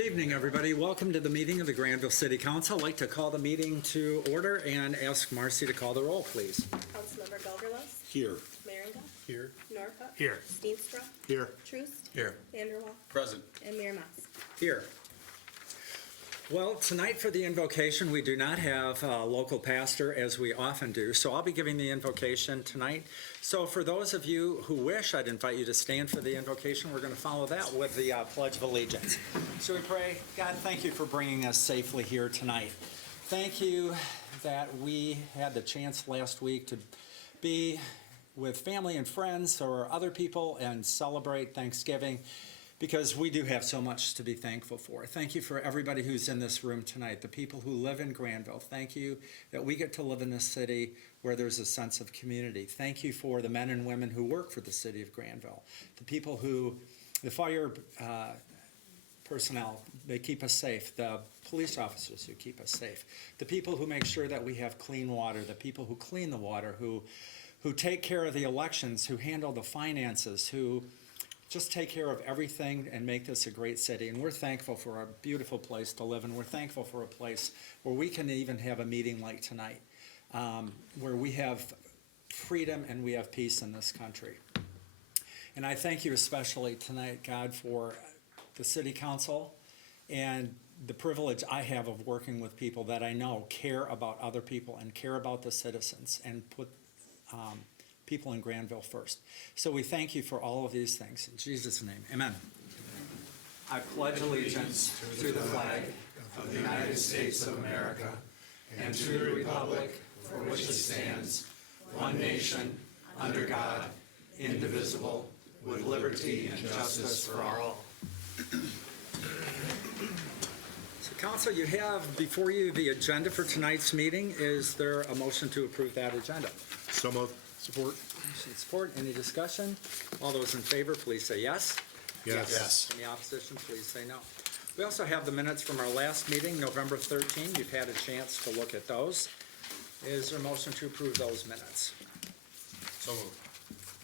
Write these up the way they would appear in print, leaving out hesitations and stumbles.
Good evening, everybody. Welcome to the meeting of the Grandville City Council. I'd like to call the meeting to order and ask Marcy to call the roll, please. Councilmember Gelderlos. Here. Merringa. Here. Norhuck. Here. Steenstra. Here. Truist. Here. Vanderwall. Present. And Mayor Mas. Here. Well, tonight for the invocation, we do not have a local pastor as we often do, so I'll be giving the invocation tonight. So for those of you who wish, I'd invite you to stand for the invocation. We're going to follow that with the Pledge of Allegiance. So we pray, God, thank you for bringing us safely here tonight. Thank you that we had the chance last week to be with family and friends or other people and celebrate Thanksgiving, because we do have so much to be thankful for. Thank you for everybody who's in this room tonight, the people who live in Grandville. Thank you that we get to live in this city where there's a sense of community. Thank you for the men and women who work for the city of Grandville, the people who, the fire personnel, they keep us safe, the police officers who keep us safe, the people who make sure that we have clean water, the people who clean the water, who take care of the elections, who handle the finances, who just take care of everything and make this a great city. And we're thankful for a beautiful place to live, and we're thankful for a place where we can even have a meeting like tonight, where we have freedom and we have peace in this country. And I thank you especially tonight, God, for the city council and the privilege I have of working with people that I know care about other people and care about the citizens and put people in Grandville first. So we thank you for all of these things. In Jesus' name, amen. I pledge allegiance to the flag of the United States of America and to the republic for which it stands, one nation, under God, indivisible, with liberty and justice for all. So, Council, you have before you the agenda for tonight's meeting. Is there a motion to approve that agenda? So moved. Support. Motion support. Any discussion? All those in favor, please say yes. Yes. Any opposition, please say no. We also have the minutes from our last meeting, November 13. You've had a chance to look at those. Is there a motion to approve those minutes? So moved.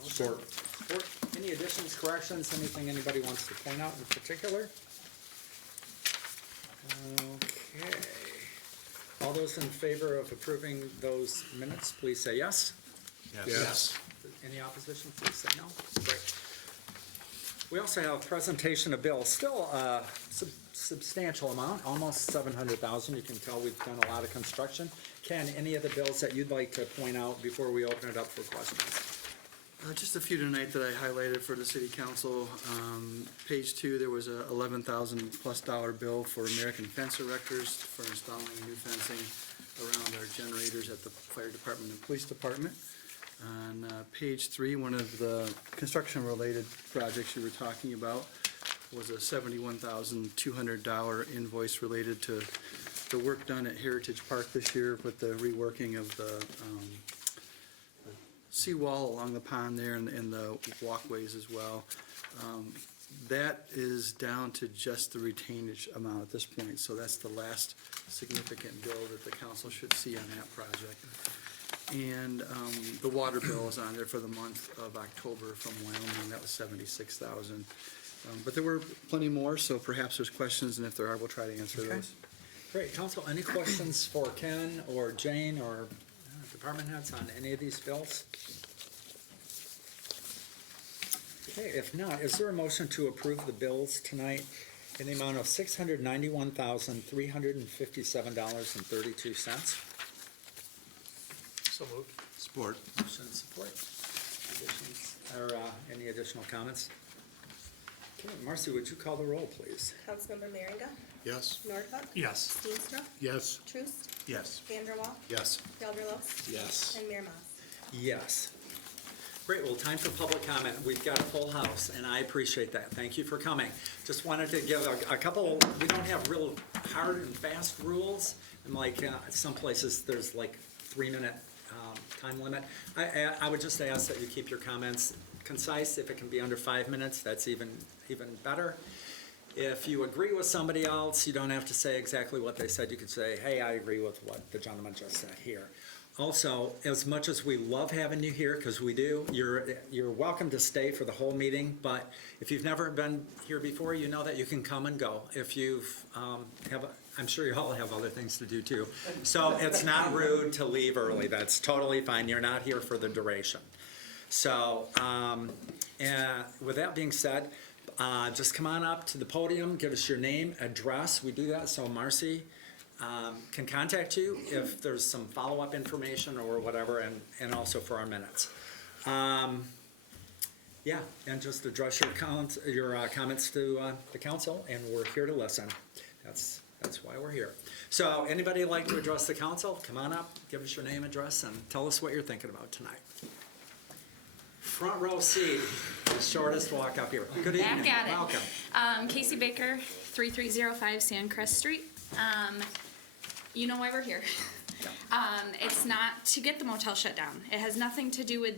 Support. Any additions, corrections, anything anybody wants to point out in particular? Okay. All those in favor of approving those minutes, please say yes. Yes. Any opposition, please say no. Great. We also have presentation of bills, still a substantial amount, almost $700,000. You can tell we've done a lot of construction. Ken, any of the bills that you'd like to point out before we open it up for questions? Just a few tonight that I highlighted for the city council. Page 2, there was a $11,000+ bill for American Fence Erectors for installing new fencing around our generators at the fire department and police department. On page 3, one of the construction-related projects you were talking about was a $71,200 invoice related to the work done at Heritage Park this year with the reworking of the seawall along the pond there and the walkways as well. That is down to just the retainage amount at this point, so that's the last significant bill that the council should see on that project. And the water bill is on there for the month of October from Wyoming. That was $76,000. But there were plenty more, so perhaps there's questions, and if there are, we'll try to answer those. Great. Council, any questions for Ken or Jane or department heads on any of these bills? Okay, if not, is there a motion to approve the bills tonight in the amount of $691,357.32? So moved. Support. Motion and support. Additions, or any additional comments? Okay, Marcy, would you call the roll, please? Councilmember Merringa. Yes. Norhuck. Yes. Steenstra. Yes. Truist. Yes. Vanderwall. Yes. Gelderlos. Yes. And Mayor Mas. Yes. Great, well, time for public comment. We've got a full house, and I appreciate that. Thank you for coming. Just wanted to give a couple, we don't have real hard and fast rules, and like some places, there's like 3-minute time limit. I would just ask that you keep your comments concise. If it can be under 5 minutes, that's even better. If you agree with somebody else, you don't have to say exactly what they said. You could say, hey, I agree with what the gentleman just said here. Also, as much as we love having you here, because we do, you're welcome to stay for the whole meeting, but if you've never been here before, you know that you can come and go. If you've, I'm sure you all have other things to do too. So it's not rude to leave early, that's totally fine, you're not here for the duration. So, and with that being said, just come on up to the podium, give us your name, address, we do that so Marcy can contact you if there's some follow-up information or whatever, and also for our minutes. Yeah, and just address your comments to the council, and we're here to listen. That's why we're here. So anybody like to address the council? Come on up, give us your name, address, and tell us what you're thinking about tonight. Front row seat, the shortest walk up here. Good evening. Back at it. Welcome. Casey Baker, 3305 Sandcrest Street. You know why we're here. It's not to get the motel shut down. It has nothing to do with,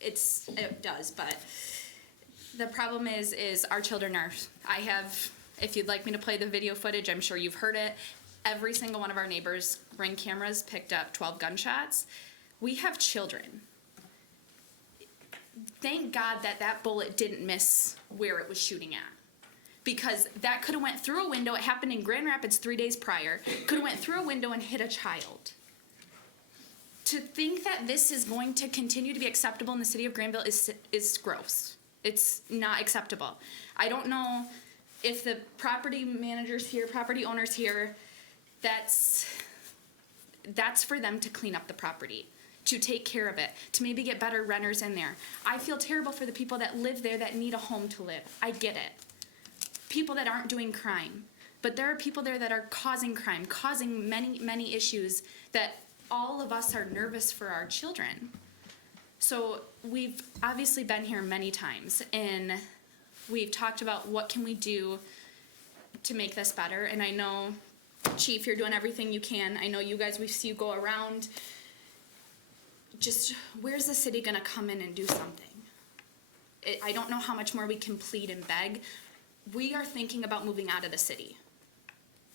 it does, but the problem is our children are, if you'd like me to play the video footage, I'm sure you've heard it. Every single one of our neighbors' Ring cameras picked up 12 gunshots. We have children. Thank God that bullet didn't miss where it was shooting at. Because that could have went through a window. It happened in Grand Rapids 3 days prior. Could have went through a window and hit a child. To think that this is going to continue to be acceptable in the city of Grandville is gross. It's not acceptable. I don't know if the property managers here, property owners here, that's for them to clean up the property, to take care of it, to maybe get better renters in there. I feel terrible for the people that live there that need a home to live. I get it. People that aren't doing crime. But there are people there that are causing crime, causing many, many issues that all of us are nervous for our children. So we've obviously been here many times, and we've talked about what can we do to make this better. And I know, Chief, you're doing everything you can. I know you guys, we see you go around. Just, where's the city gonna come in and do something? I don't know how much more we can plead and beg. We are thinking about moving out of the city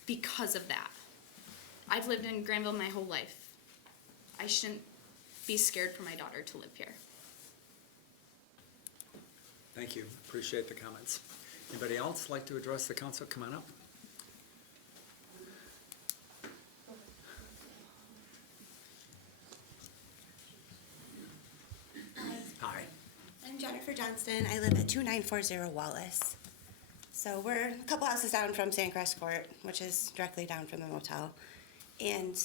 because of that. I've lived in Grandville my whole life. I shouldn't be scared for my daughter to live here. Thank you, appreciate the comments. Anybody else like to address the council? Come on up. Hi. I'm Jennifer Johnston. I live at 2940 Wallace. So we're a couple houses down from Sandcrest Court, which is directly down from the motel. And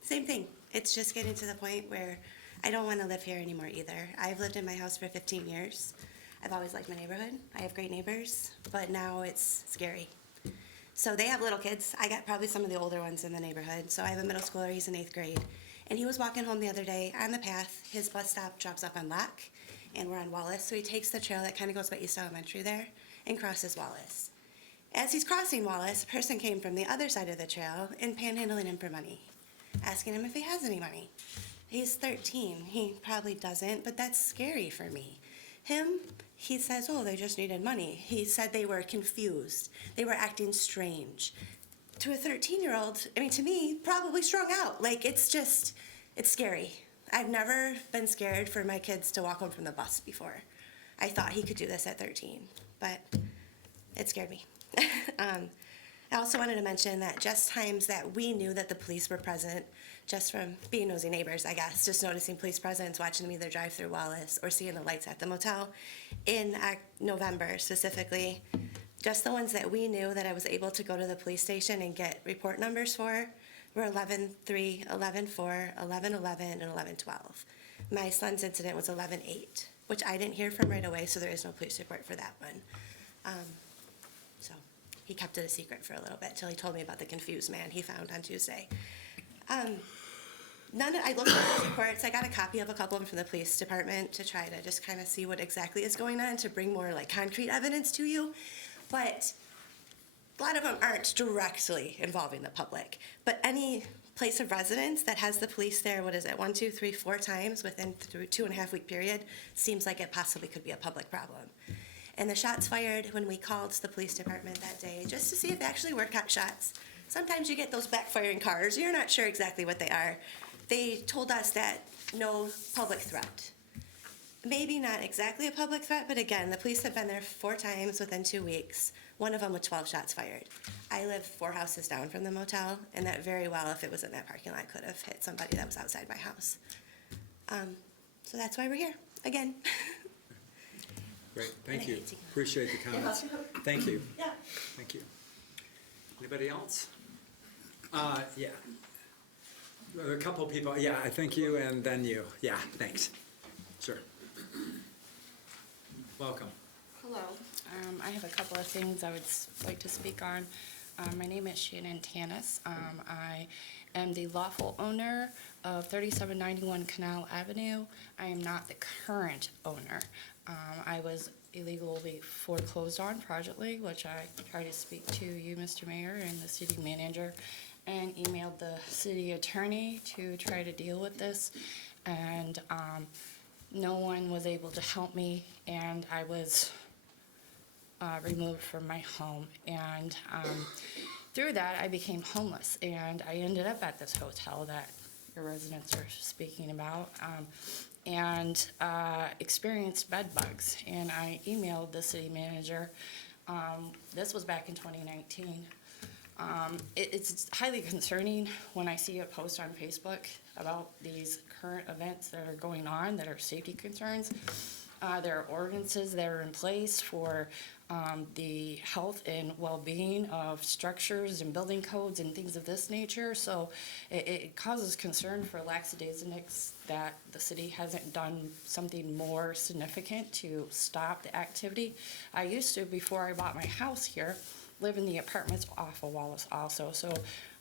same thing. It's just getting to the point where I don't want to live here anymore either. I've lived in my house for 15 years. I've always liked my neighborhood. I have great neighbors, but now it's scary. So they have little kids. I got probably some of the older ones in the neighborhood. So I have a middle schooler, he's in 8th grade. And he was walking home the other day on the path. His bus stop drops up on Lock, and we're on Wallace. So he takes the trail that kind of goes by East Elementary there and crosses Wallace. As he's crossing Wallace, a person came from the other side of the trail and panhandling him for money, asking him if he has any money. He's 13. He probably doesn't, but that's scary for me. He says, oh, they just needed money. He said they were confused. They were acting strange. To a 13-year-old, I mean, to me, probably strung out. Like, it's scary. I've never been scared for my kids to walk home from the bus before. I thought he could do this at 13, but it scared me. I also wanted to mention that just times that we knew that the police were present, just from being nosy neighbors, I guess, just noticing police presence, watching them either drive through Wallace or seeing the lights at the motel. In November specifically, just the ones that we knew that I was able to go to the police station and get report numbers for were 11-3, 11-4, 11-11, and 11-12. My son's incident was 11-8, which I didn't hear from right away, so there is no police report for that one. So he kept it a secret for a little bit till he told me about the confused man he found on Tuesday. I looked at those reports. I got a copy of a couple of them from the police department to try to just kind of see what exactly is going on, to bring more like concrete evidence to you. But a lot of them aren't directly involving the public. But any place of residence that has the police there, 1, 2, 3, 4 times within a 2.5-week period, seems like it possibly could be a public problem. And the shots fired when we called the police department that day, just to see if they actually were cop shots. Sometimes you get those backfiring cars. You're not sure exactly what they are. they told us that no public threat. Maybe not exactly a public threat, but again, the police have been there 4 times within 2 weeks, one of them with 12 shots fired. I live 4 houses down from the motel, and that very well, if it was in that parking lot, could have hit somebody that was outside my house. So that's why we're here, again. Great, thank you. hate to go. Appreciate the comments. Thank you, Yeah. thank you. Anybody else? Yeah. There are a couple of people, yeah, I think you and then you. Yeah, thanks. Sure. Welcome. Hello. I have a couple of things I would like to speak on. My name is Shannon Tanis. I am the lawful owner of 3791 Canal Avenue. I am not the current owner. I was illegally foreclosed on fraudulently, which I tried to speak to you, Mr. Mayor, and the city manager, and emailed the city attorney to try to deal with this. And no one was able to help me, and I was removed from my home. And through that, I became homeless, and I ended up at this hotel that your residents are speaking about, and experienced bed bugs. And I emailed the city manager. This was back in 2019. It's highly concerning when I see a post on Facebook about these current events that are going on that are safety concerns. There are ordinances that are in place for the health and well-being of structures and building codes and things of this nature. So it causes concern for lackadaisics that the city hasn't done something more significant to stop the activity. I used to, before I bought my house here, live in the apartments off of Wallace also. So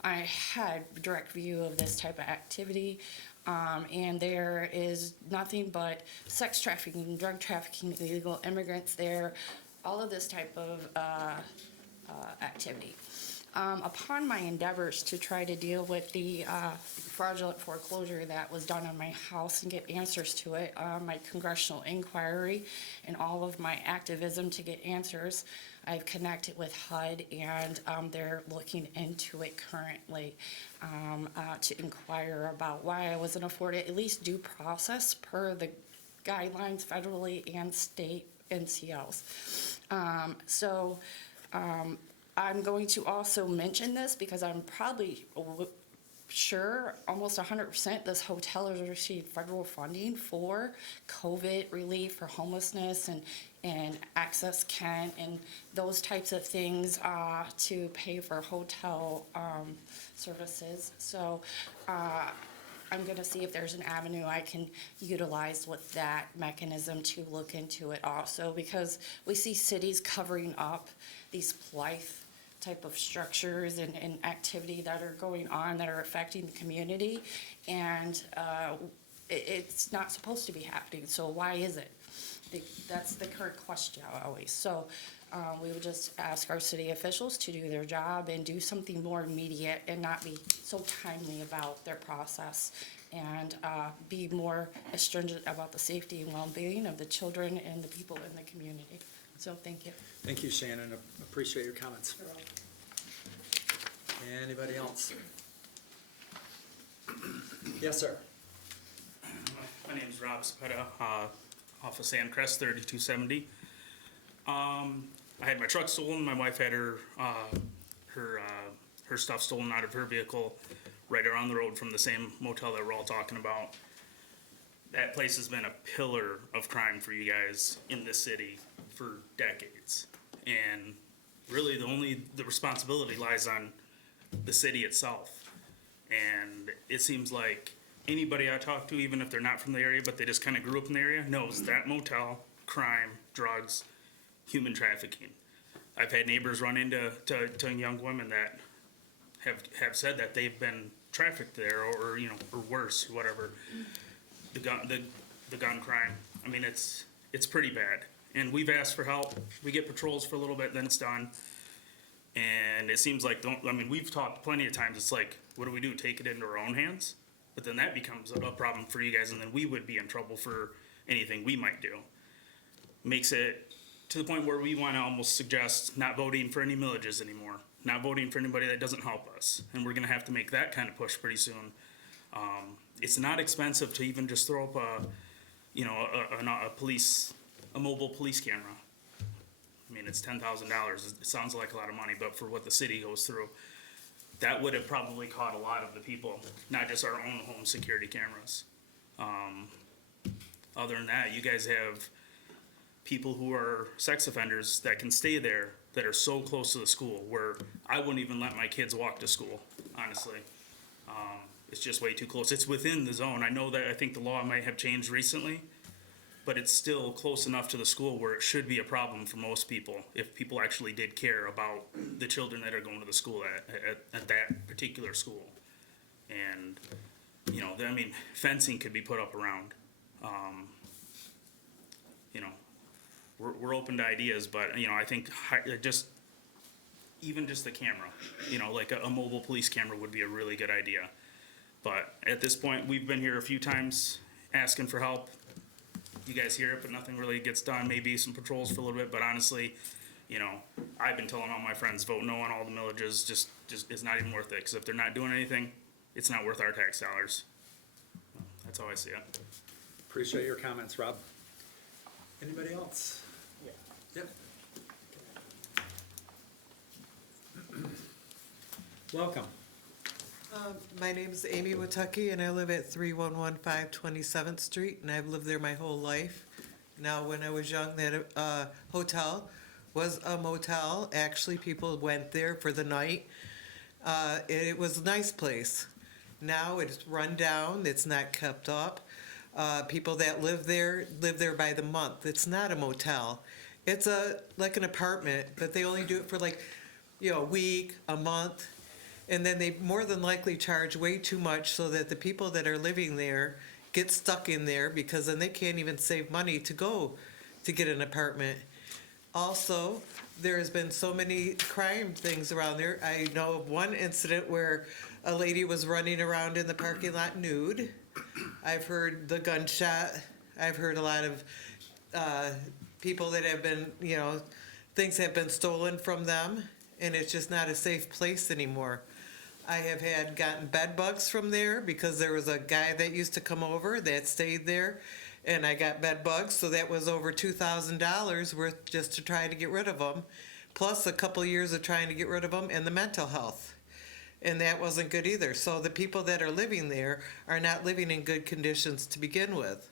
I had direct view of this type of activity. And there is nothing but sex trafficking, drug trafficking, illegal immigrants there, all of this type of activity. Upon my endeavors to try to deal with the fraudulent foreclosure that was done on my house and get answers to it, my congressional inquiry and all of my activism to get answers, I've connected with HUD, and they're looking into it currently to inquire about why I wasn't afforded at least due process per the guidelines federally and state NCLs. I'm going to also mention this because I'm probably sure almost 100% this hotel has received federal funding for COVID relief, for homelessness and access Kent and those types of things to pay for hotel services. So I'm going to see if there's an avenue I can utilize with that mechanism to look into it also, because we see cities covering up these Blythe type of structures and activity that are going on that are affecting the community, and it's not supposed to be happening. So why is it? That's the current question always. So we would just ask our city officials to do their job and do something more immediate and not be so timely about their process, and be more stringent about the safety and well-being of the children and the people in the community. So thank you. Thank you, Shannon. Appreciate your comments. Anybody else? Yes, sir. My name is Rob Spetta, off of Sandcrest, 3270. I had my truck stolen. My wife had her stuff stolen out of her vehicle right around the road from the same motel that we're all talking about. That place has been a pillar of crime for you guys in this city for decades. And really the responsibility lies on the city itself. And it seems like anybody I talk to, even if they're not from the area, but they just kind of grew up in the area, knows that motel, crime, drugs, human trafficking. I've had neighbors run into young women that have said that they've been trafficked there, or worse, whatever. The gun crime. I mean, it's pretty bad. And we've asked for help. We get patrols for a little bit, then it's done. And it seems like we've talked plenty of times. It's like, what do we do? Take it into our own hands? But then that becomes a problem for you guys, and then we would be in trouble for anything we might do. Makes it to the point where we want to almost suggest not voting for any millages anymore, not voting for anybody that doesn't help us. And we're going to have to make that kind of push pretty soon. It's not expensive to even just throw up a mobile police camera. I mean, it's $10,000. It sounds like a lot of money, but for what the city goes through, that would have probably caught a lot of the people, not just our own home security cameras. Other than that, you guys have people who are sex offenders that can stay there that are so close to the school where I wouldn't even let my kids walk to school, honestly. It's just way too close. It's within the zone. I think the law might have changed recently, but it's still close enough to the school where it should be a problem for most people if people actually did care about the children that are going to the school at that particular school. And, fencing could be put up around. We're open to ideas, but, I think even just the camera, like a mobile police camera would be a really good idea. But at this point, we've been here a few times asking for help. You guys hear it, but nothing really gets done. Maybe some patrols for a little bit, but honestly, I've been telling all my friends, vote no on all the millages. Just it's not even worth it. Because if they're not doing anything, it's not worth our tax dollars. That's how I see it. Appreciate your comments, Rob. Anybody else? Yep. Welcome. My name is Amy Watucky, and I live at 3115 27th Street, and I've lived there my whole life. Now, when I was young, that hotel was a motel. Actually, people went there for the night. It was a nice place. Now it's run down. It's not kept up. People that live there by the month. It's not a motel. It's like an apartment, but they only do it for a week, a month. And then they more than likely charge way too much so that the people that are living there get stuck in there because then they can't even save money to go to get an apartment. Also, there has been so many crime things around there. I know of one incident where a lady was running around in the parking lot nude. I've heard the gunshot. I've heard a lot of people that have been, things have been stolen from them, and it's just not a safe place anymore. I have gotten bed bugs from there because there was a guy that used to come over that stayed there, and I got bed bugs, so that was over $2,000 worth just to try to get rid of them, plus a couple years of trying to get rid of them and the mental health. And that wasn't good either. So the people that are living there are not living in good conditions to begin with.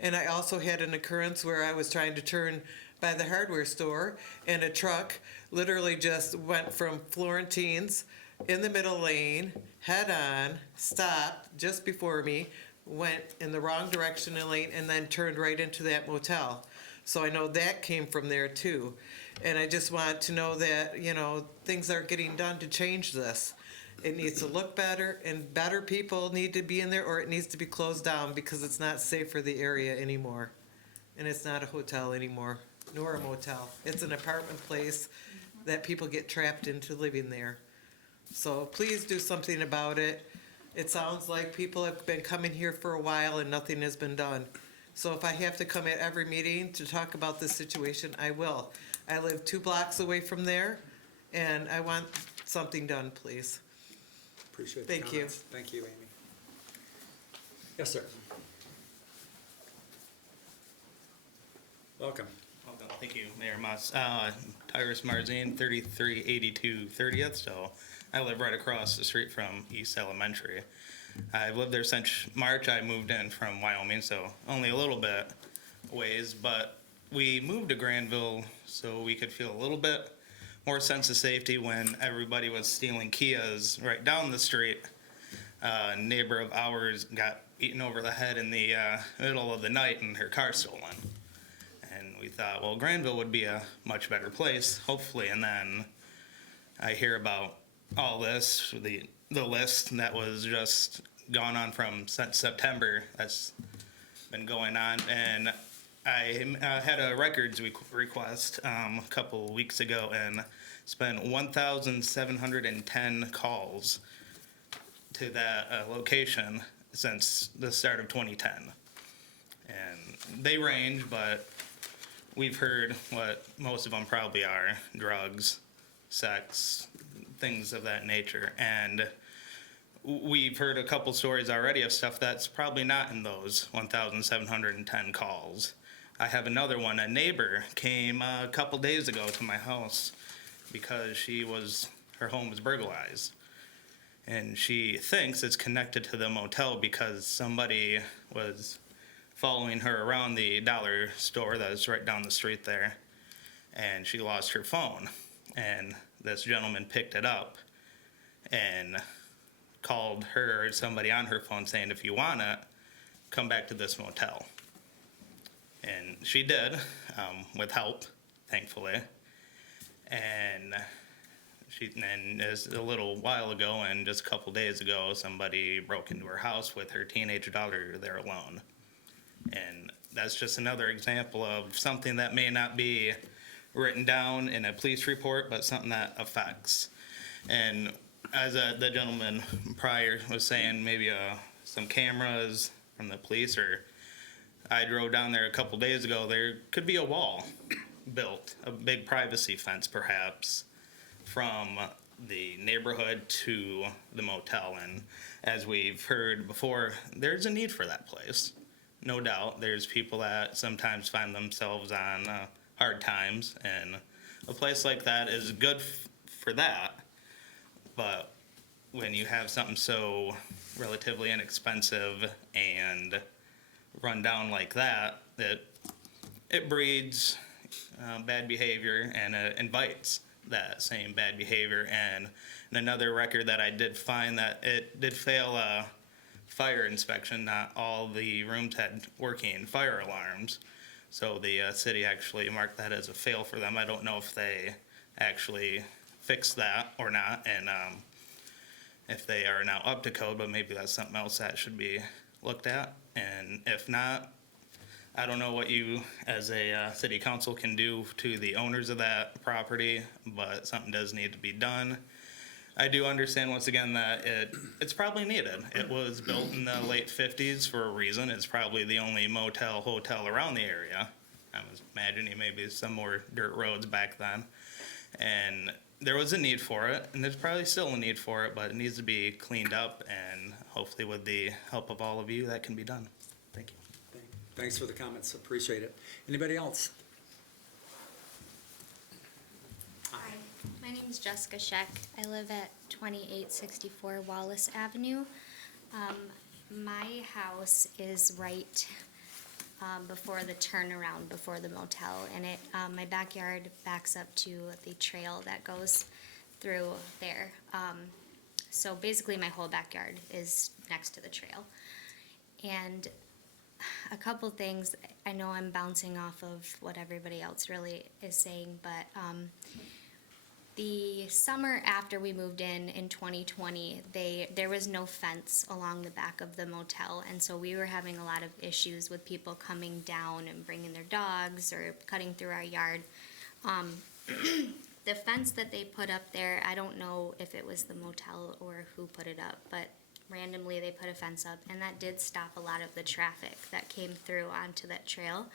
And I also had an occurrence where I was trying to turn by the hardware store, and a truck literally just went from Florentine's in the middle lane, head on, stopped just before me, went in the wrong direction in the lane, and then turned right into that motel. So I know that came from there too. And I just want to know that, things are getting done to change this. It needs to look better, and better people need to be in there, or it needs to be closed down because it's not safe for the area anymore. And it's not a hotel anymore, nor a motel. It's an apartment place that people get trapped into living there. So please do something about it. It sounds like people have been coming here for a while and nothing has been done. So if I have to come at every meeting to talk about this situation, I will. I live 2 blocks away from there, and I want something done, please. Appreciate the Thank you. comments. Thank you, Amy. Yes, sir. Welcome. Thank you, Mayor Moss. Tyrus Marzine, 3382 30th, so I live right across the street from East Elementary. I've lived there since March. I moved in from Wyoming, so only a little bit ways, but we moved to Grandville so we could feel a little bit more sense of safety when everybody was stealing Kias right down the street. A neighbor of ours got beaten over the head in the middle of the night and her car stolen. And we thought, well, Grandville would be a much better place, hopefully. And then I hear about all this, the list that was just gone on from September that's been going on. And I had a records request a couple weeks ago and spent 1,710 calls to that location since the start of 2010. And they range, but we've heard what most of them probably are: drugs, sex, things of that nature. And we've heard a couple stories already of stuff that's probably not in those 1,710 calls. I have another one. A neighbor came a couple days ago to my house because her home was burglarized. And she thinks it's connected to the motel because somebody was following her around the dollar store that is right down the street there. And she lost her phone. And this gentleman picked it up and called her or somebody on her phone saying, if you want it, come back to this motel. And she did, with help, thankfully. And as a little while ago, and just a couple days ago, somebody broke into her house with her teenage daughter there alone. And that's just another example of something that may not be written down in a police report, but something that affects. And as the gentleman prior was saying, maybe some cameras from the police, or I drove down there a couple days ago, there could be a wall built, a big privacy fence perhaps, from the neighborhood to the motel. And as we've heard before, there's a need for that place. No doubt, there's people that sometimes find themselves on hard times, and a place like that is good for that. But when you have something so relatively inexpensive and run down like that, it breeds bad behavior, and it invites that same bad behavior. And another record that I did find, that it did fail a fire inspection. Not all the rooms had working fire alarms, so the city actually marked that as a fail for them. I don't know if they actually fixed that or not, and if they are now up to code, but maybe that's something else that should be looked at. And if not, I don't know what you as a city council can do to the owners of that property, but something does need to be done. I do understand once again that it's probably needed. It was built in the late 50s for a reason. It's probably the only motel hotel around the area. I was imagining maybe some more dirt roads back then. And there was a need for it, and there's probably still a need for it, but it needs to be cleaned up, and hopefully with the help of all of you, that can be done. Thank you. Thanks for the comments, appreciate it. Anybody else? Hi, my name is Jessica Scheck. I live at 2864 Wallace Avenue. My house is right before the turnaround, before the motel, and my backyard backs up to the trail that goes through there. So basically my whole backyard is next to the trail. And a couple things, I know I'm bouncing off of what everybody else really is saying, but the summer after we moved in 2020, there was no fence along the back of the motel, and so we were having a lot of issues with people coming down and bringing their dogs or cutting through our yard. The fence that they put up there, I don't know if it was the motel or who put it up, but randomly they put a fence up, and that did stop a lot of the traffic that came through onto that trail.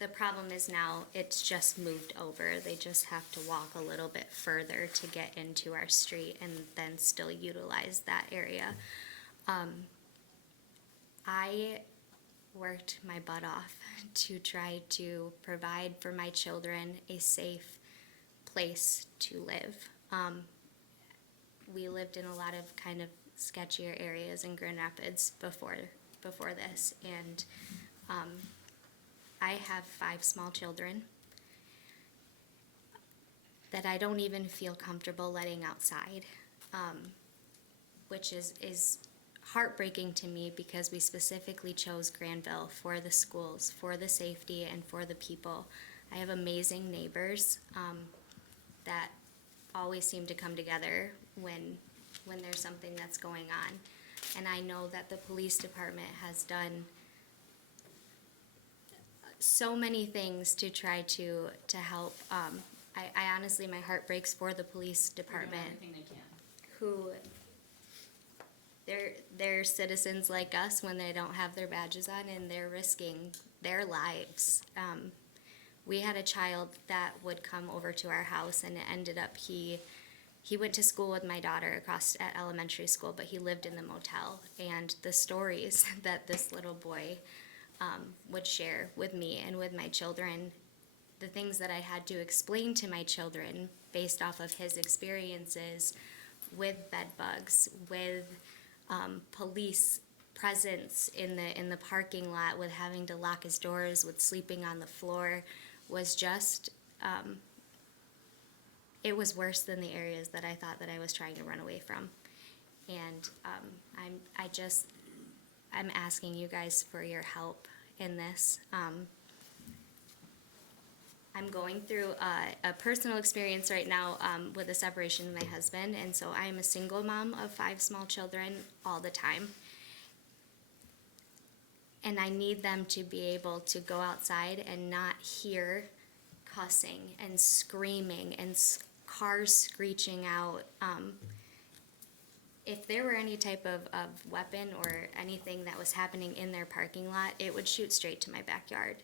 The problem is now it's just moved over. They just have to walk a little bit further to get into our street and then still utilize that area. I worked my butt off to try to provide for my children a safe place to live. We lived in a lot of kind of sketchier areas in Grand Rapids before this, and I have 5 small children that I don't even feel comfortable letting outside, which is heartbreaking to me because we specifically chose Grandville for the schools, for the safety, and for the people. I have amazing neighbors that always seem to come together when there's something that's going on. And I know that the police department has done so many things to try to help. I honestly, my heart breaks for the police department, who they're citizens like us when they don't have their badges on, and they're risking their lives. We had a child that would come over to our house, and it ended up he he went to school with my daughter across at elementary school, but he lived in the motel. And the stories that this little boy would share with me and with my children, the things that I had to explain to my children based off of his experiences with bed bugs, with police presence in the parking lot, with having to lock his doors, with sleeping on the floor, was just it was worse than the areas that I thought that I was trying to run away from. And I'm asking you guys for your help in this. I'm going through a personal experience right now with the separation of my husband, and so I am a single mom of 5 small children all the time. And I need them to be able to go outside and not hear cussing and screaming and cars screeching out. If there were any type of weapon or anything that was happening in their parking lot, it would shoot straight to my backyard.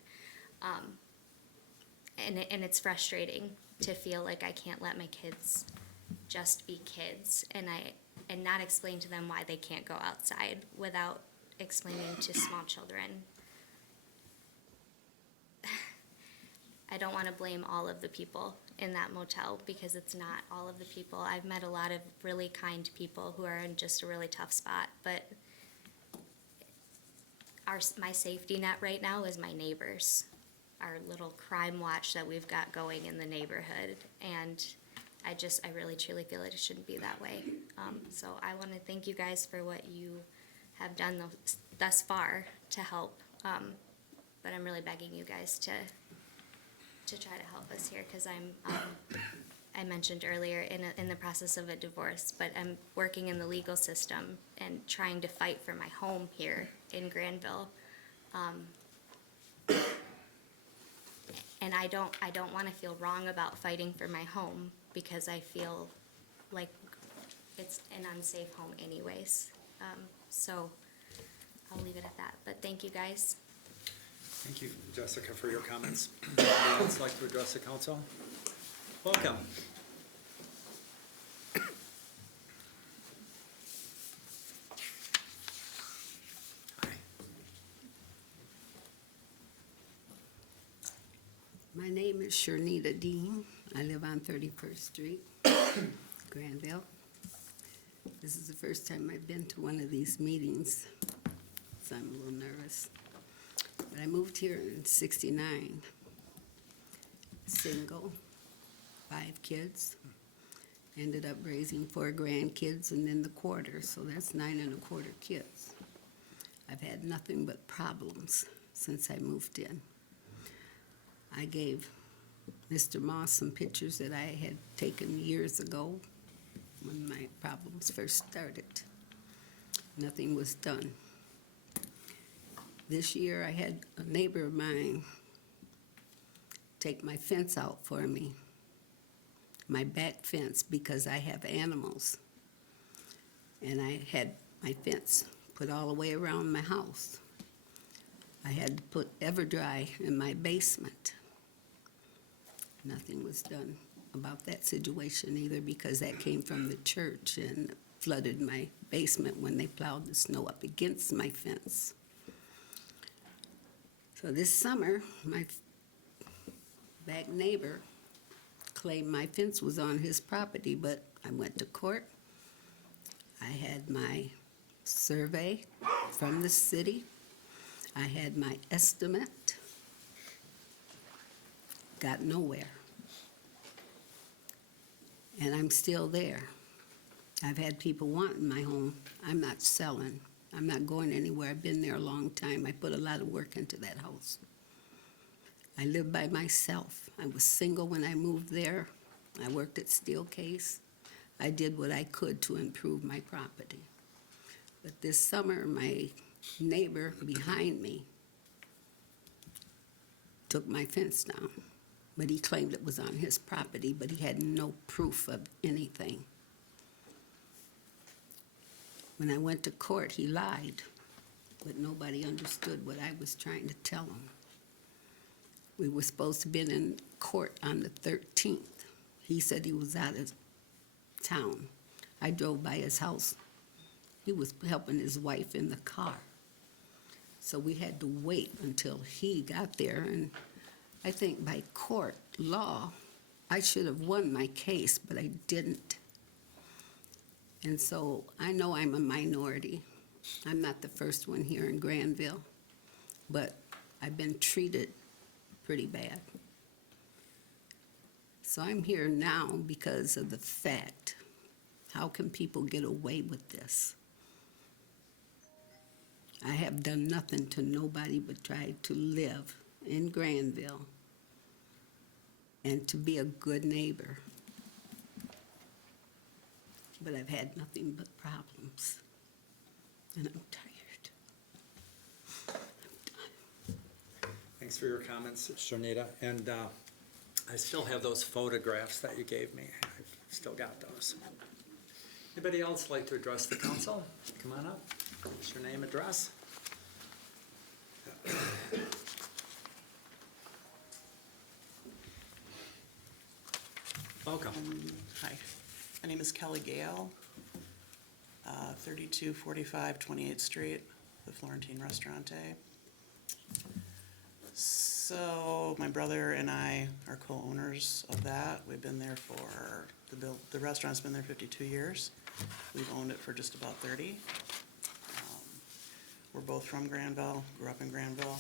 And it's frustrating to feel like I can't let my kids just be kids, and not explain to them why they can't go outside without explaining to small children. I don't want to blame all of the people in that motel, because it's not all of the people. I've met a lot of really kind people who are in just a really tough spot, but my safety net right now is my neighbors, our little crime watch that we've got going in the neighborhood. And I really truly feel it shouldn't be that way. So I want to thank you guys for what you have done thus far to help. But I'm really begging you guys to try to help us here, because I mentioned earlier in the process of a divorce, but I'm working in the legal system and trying to fight for my home here in Grandville. And I don't want to feel wrong about fighting for my home, because I feel like it's an unsafe home anyways. So I'll leave it at that, but thank you guys. Thank you, Jessica, for your comments. Anyone else like to address the council? Welcome. My name is Shernita Dean. I live on 31st Street, Grandville. This is the first time I've been to one of these meetings, so I'm a little nervous. But I moved here in '69, single, 5 kids. Ended up raising 4 grandkids and then the quarter, so that's 9 1/4 kids. I've had nothing but problems since I moved in. I gave Mr. Moss some pictures that I had taken years ago when my problems first started. Nothing was done. This year I had a neighbor of mine take my fence out for me, my back fence, because I have animals. And I had my fence put all the way around my house. I had to put Everdry in my basement. Nothing was done about that situation either, because that came from the church and flooded my basement when they plowed the snow up against my fence. So this summer, my back neighbor claimed my fence was on his property, but I went to court. I had my survey from the city. I had my estimate. Got nowhere. And I'm still there. I've had people wanting my home. I'm not selling. I'm not going anywhere. I've been there a long time. I put a lot of work into that house. I live by myself. I was single when I moved there. I worked at Steelcase. I did what I could to improve my property. But this summer, my neighbor behind me took my fence down. But he claimed it was on his property, but he had no proof of anything. When I went to court, he lied, but nobody understood what I was trying to tell him. We were supposed to be in court on the 13th. He said he was out of town. I drove by his house. He was helping his wife in the car. So we had to wait until he got there, and I think by court law, I should have won my case, but I didn't. And so I know I'm a minority. I'm not the first one here in Grandville, but I've been treated pretty bad. So I'm here now because of the fact, how can people get away with this? I have done nothing to nobody but try to live in Grandville and to be a good neighbor. But I've had nothing but problems, and I'm tired. Thanks for your comments, Shanita. And I still have those photographs that you gave me. I've still got those. Anybody else like to address the council? Come on up. What's your name, address? Welcome. Hi, my name is Kelly Gale, 3245 28th Street, the Florentine Restaurante. So my brother and I are co-owners of that. We've been there for, the restaurant's been there 52 years. We've owned it for just about 30. We're both from Grandville, grew up in Grandville.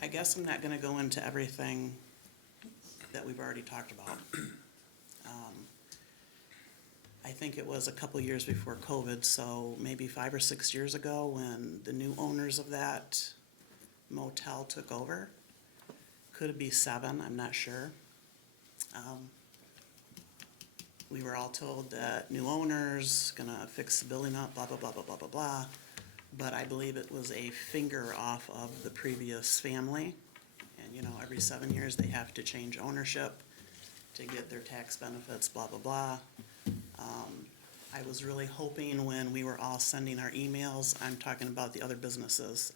I guess I'm not gonna go into everything that we've already talked about. I think it was a couple years before COVID, so maybe 5 or 6 years ago when the new owners of that motel took over. Could it be 7? I'm not sure. We were all told that new owners gonna fix the building up, blah, blah, blah, blah, blah, blah, blah. But I believe it was a finger off of the previous family. And, you know, every 7 years they have to change ownership to get their tax benefits, blah, blah, blah. I was really hoping when we were all sending our emails, I'm talking about the other businesses.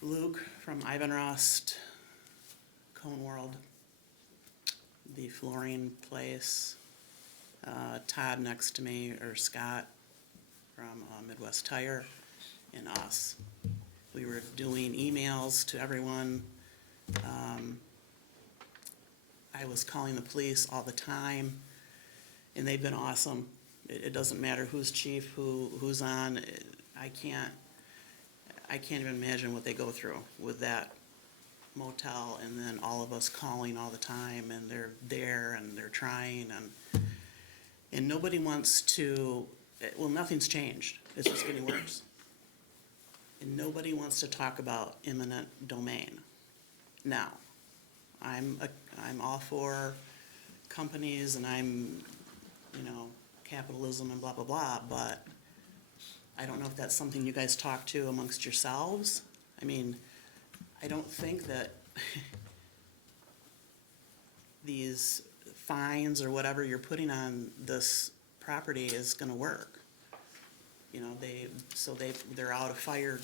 Luke from Ivan Rust, Cone World, the flooring place, Todd next to me, or Scott from Midwest Tire, and us. We were doing emails to everyone. I was calling the police all the time, and they've been awesome. It doesn't matter who's chief, who's on. I can't even imagine what they go through with that motel, and then all of us calling all the time, and they're there and they're trying, and nobody wants to. Well, nothing's changed. It's just getting worse. And nobody wants to talk about eminent domain. Now, I'm all for companies, and I'm, you know, capitalism and blah, blah, blah, but I don't know if that's something you guys talk to amongst yourselves. I mean, I don't think that these fines or whatever you're putting on this property is gonna work. You know, they're out of fire,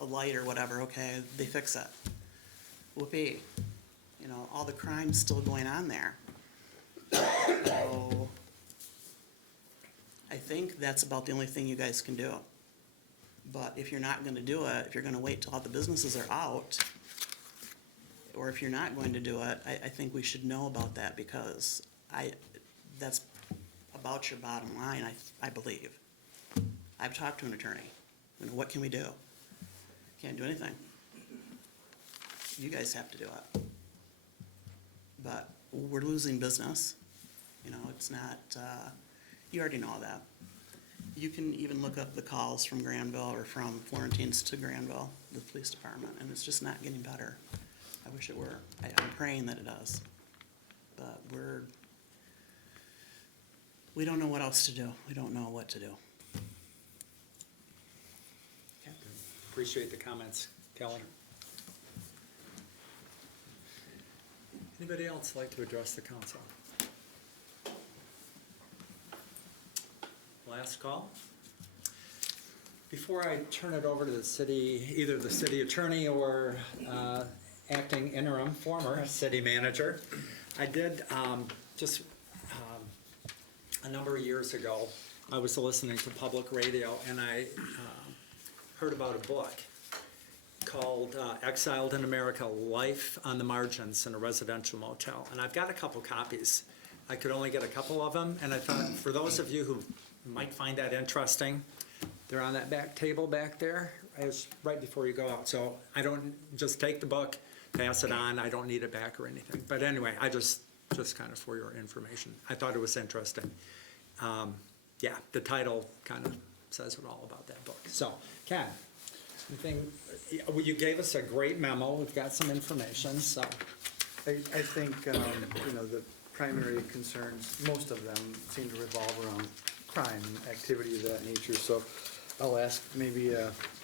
a light or whatever, okay, they fix it. Whoopee. You know, all the crime's still going on there. So, I think that's about the only thing you guys can do. But if you're not gonna do it, if you're gonna wait till all the businesses are out, or if you're not going to do it, I think we should know about that, because that's about your bottom line, I believe. I've talked to an attorney. You know, what can we do? Can't do anything. You guys have to do it. But we're losing business. You know, it's not, you already know that. You can even look up the calls from Grandville or from Florentines to Grandville, the police department, and it's just not getting better. I wish it were. I'm praying that it does. But we don't know what else to do. We don't know what to do. Okay. Appreciate the comments, Kelly. Anybody else like to address the council? Last call. Before I turn it over to the city, either the city attorney or acting interim former city manager, I did, just a number of years ago, I was listening to public radio, and I heard about a book called Exiled in America, Life on the Margins in a Residential Motel. And I've got a couple copies. I could only get a couple of them, and I thought, for those of you who might find that interesting, they're on that back table back there. It's right before you go out. So I don't just take the book, pass it on. I don't need it back or anything. But anyway, I just kind of for your information. I thought it was interesting. Yeah, the title kind of says it all about that book. So, Ken, you gave us a great memo. We've got some information, so. I think, the primary concerns, most of them seem to revolve around crime, activity of that nature. So I'll ask maybe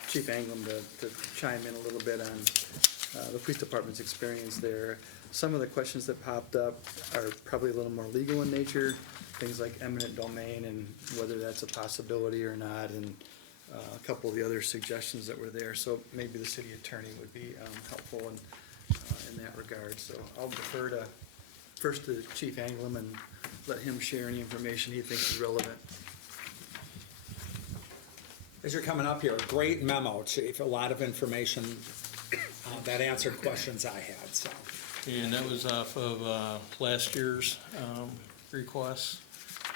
Chief Anglem to chime in a little bit on the police department's experience there. Some of the questions that popped up are probably a little more legal in nature, things like eminent domain and whether that's a possibility or not, and a couple of the other suggestions that were there. So maybe the city attorney would be helpful in that regard. So I'll defer first to Chief Anglem and let him share any information he thinks is relevant. As you're coming up here, great memo, Chief. A lot of information that answered questions I had, so. And that was off of last year's request.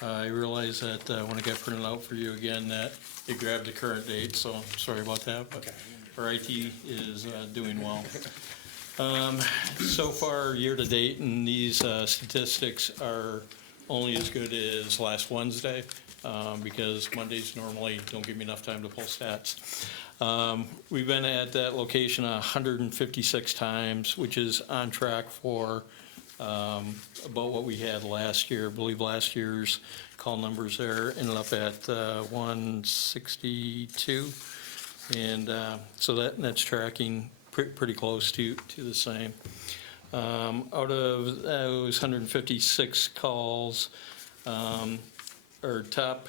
I realize that when it got printed out for you again, that it grabbed the current date, so sorry about that, but our IT is doing well. So far, year-to-date, and these statistics are only as good as last Wednesday, because Mondays normally don't give me enough time to pull stats. We've been at that location 156 times, which is on track for about what we had last year. I believe last year's call numbers there ended up at 162. And so that's tracking pretty close to the same. Out of those 156 calls, our top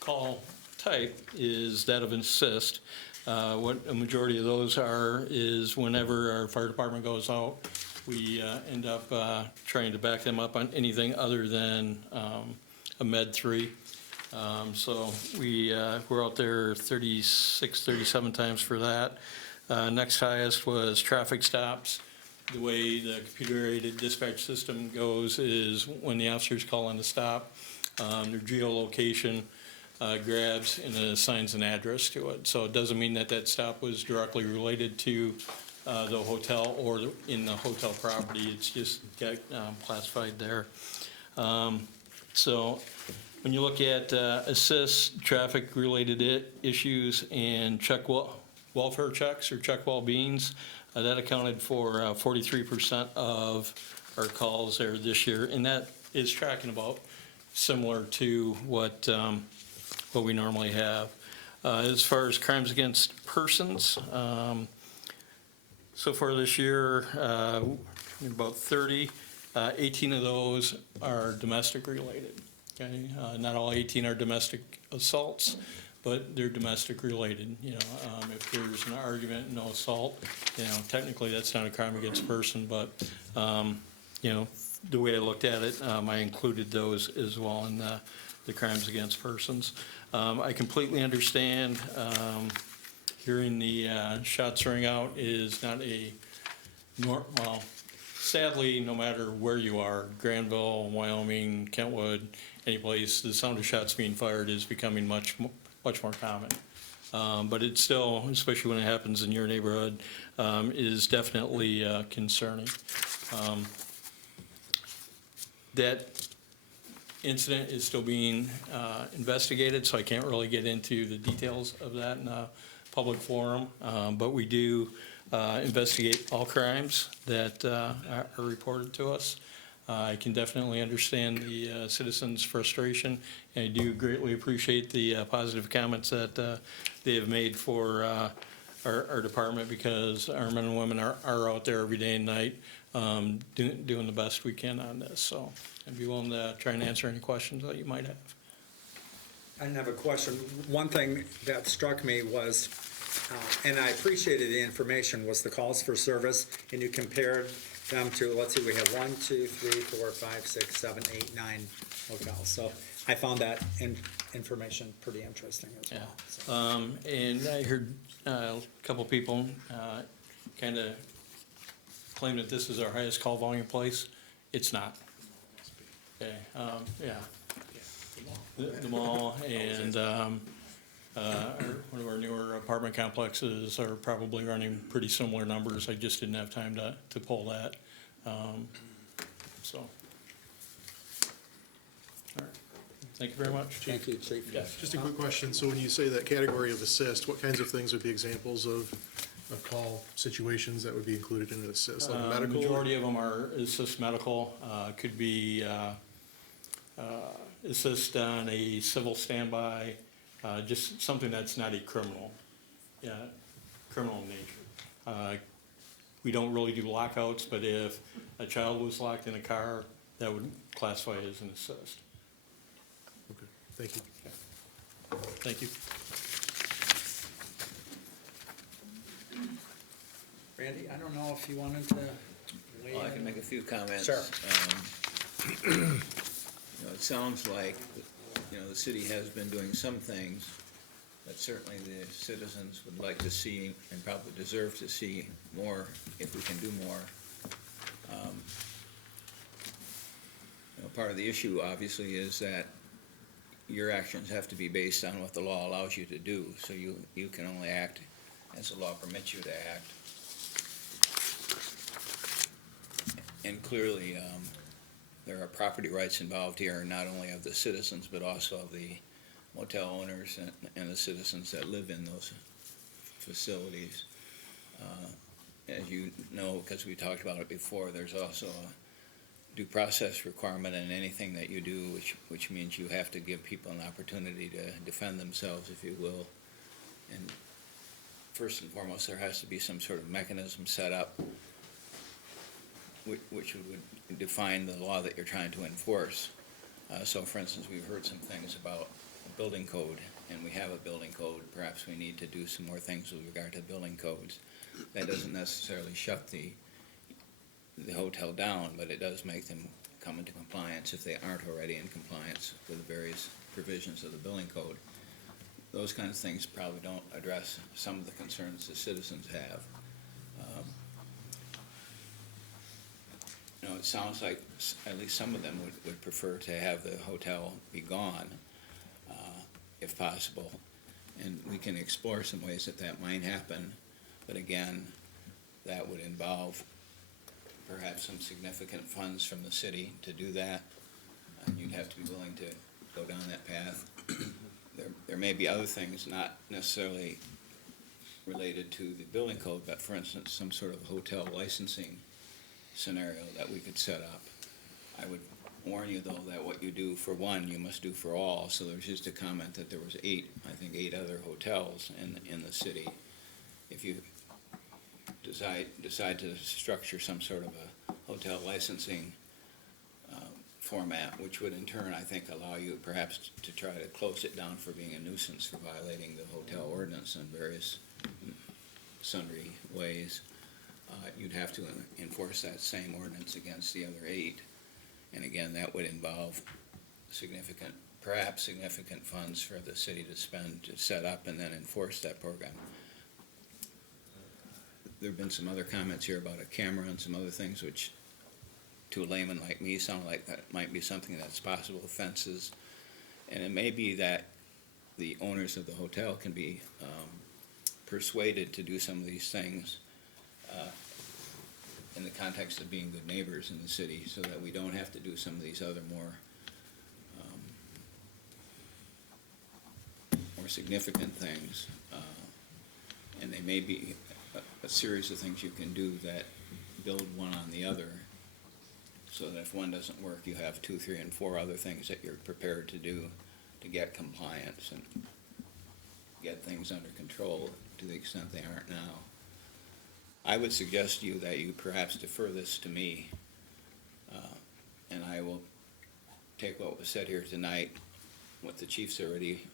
call type is that of assist. What a majority of those are is whenever our fire department goes out, we end up trying to back them up on anything other than a Med 3. So we're out there 36, 37 times for that. Next highest was traffic stops. The way the computer-aided dispatch system goes is when the officers call on the stop, their geolocation grabs and assigns an address to it. So it doesn't mean that that stop was directly related to the hotel or in the hotel property. It's just got classified there. So when you look at assist, traffic-related issues, and check welfare checks or check well-beings, that accounted for 43% of our calls there this year, and that is tracking about similar to what we normally have. As far as crimes against persons, so far this year, about 30, 18 of those are domestic related. Okay, not all 18 are domestic assaults, but they're domestic related. You know, if there's an argument, no assault, you know, technically that's not a crime against person, but you know, the way I looked at it, I included those as well in the crimes against persons. I completely understand hearing the shots ring out is not a well, sadly, no matter where you are, Grandville, Wyoming, Kentwood, any place, the sound of shots being fired is becoming much more common. But it's still, especially when it happens in your neighborhood, is definitely concerning. That incident is still being investigated, so I can't really get into the details of that in a public forum. But we do investigate all crimes that are reported to us. I can definitely understand the citizens' frustration, and I do greatly appreciate the positive comments that they have made for our department, because our men and women are out there every day and night doing the best we can on this. So I'd be willing to try and answer any questions that you might have. I have a question. One thing that struck me was, and I appreciated the information, was the calls for service, and you compared them to, let's see, we have 1, 2, 3, 4, 5, 6, 7, 8, 9 hotels. So I found that information pretty interesting as well. So. And I heard a couple people kind of claim that this is our highest call volume place. It's not. Okay, yeah. The mall and one of our newer apartment complexes are probably running pretty similar numbers. I just didn't have time to pull that. So. All right. Thank you very much. Thank you, Chief. Yes. Just a quick question. So when you say that category of assist, what kinds of things would be examples of call situations that would be included in an assist, like medical? Majority of them are assist medical, could be assist on a civil standby, just something that's not a criminal, criminal nature. We don't really do lockouts, but if a child was locked in a car, that would classify as an assist. Okay, thank you. Thank you. Randy, I don't know if you wanted to weigh Well, I in. can make a few comments. Sure. It sounds like, the city has been doing some things, but certainly the citizens would like to see and probably deserve to see more if we can do more. Part of the issue, obviously, is that your actions have to be based on what the law allows you to do, so you can only act as the law permits you to act. And clearly, there are property rights involved here, not only of the citizens, but also of the motel owners and the citizens that live in those facilities. As you know, because we talked about it before, there's also a due process requirement in anything that you do, which means you have to give people an opportunity to defend themselves, if you will. And first and foremost, there has to be some sort of mechanism set up which would define the law that you're trying to enforce. So for instance, we've heard some things about building code, and we have a building code. Perhaps we need to do some more things with regard to building codes. That doesn't necessarily shut the hotel down, but it does make them come into compliance if they aren't already in compliance with the various provisions of the building code. Those kinds of things probably don't address some of the concerns the citizens have. It sounds like at least some of them would prefer to have the hotel be gone, if possible. And we can explore some ways that might happen, but again, that would involve perhaps some significant funds from the city to do that, and you'd have to be willing to go down that path. There may be other things, not necessarily related to the building code, but for instance, some sort of hotel licensing scenario that we could set up. I would warn you, though, that what you do for one, you must do for all. So there's just a comment that there was eight other hotels in the city. If you decide to structure some sort of a hotel licensing format, which would in turn, I think, allow you perhaps to try to close it down for being a nuisance for violating the hotel ordinance in various sundry ways. You'd have to enforce that same ordinance against the other eight. And again, that would involve perhaps significant funds for the city to spend to set up and then enforce that program. There have been some other comments here about a camera and some other things which, to a layman like me, sound like that might be something that's possible, fences. And it may be that the owners of the hotel can be persuaded to do some of these things in the context of being good neighbors in the city, so that we don't have to do some of these other more significant things. And they may be a series of things you can do that build one on the other, so that if one doesn't work, you have 2, 3, and 4 other things that you're prepared to do to get compliance and get things under control to the extent they aren't now. I would suggest to you that you perhaps defer this to me, and I will take what was said here tonight, what the chief's already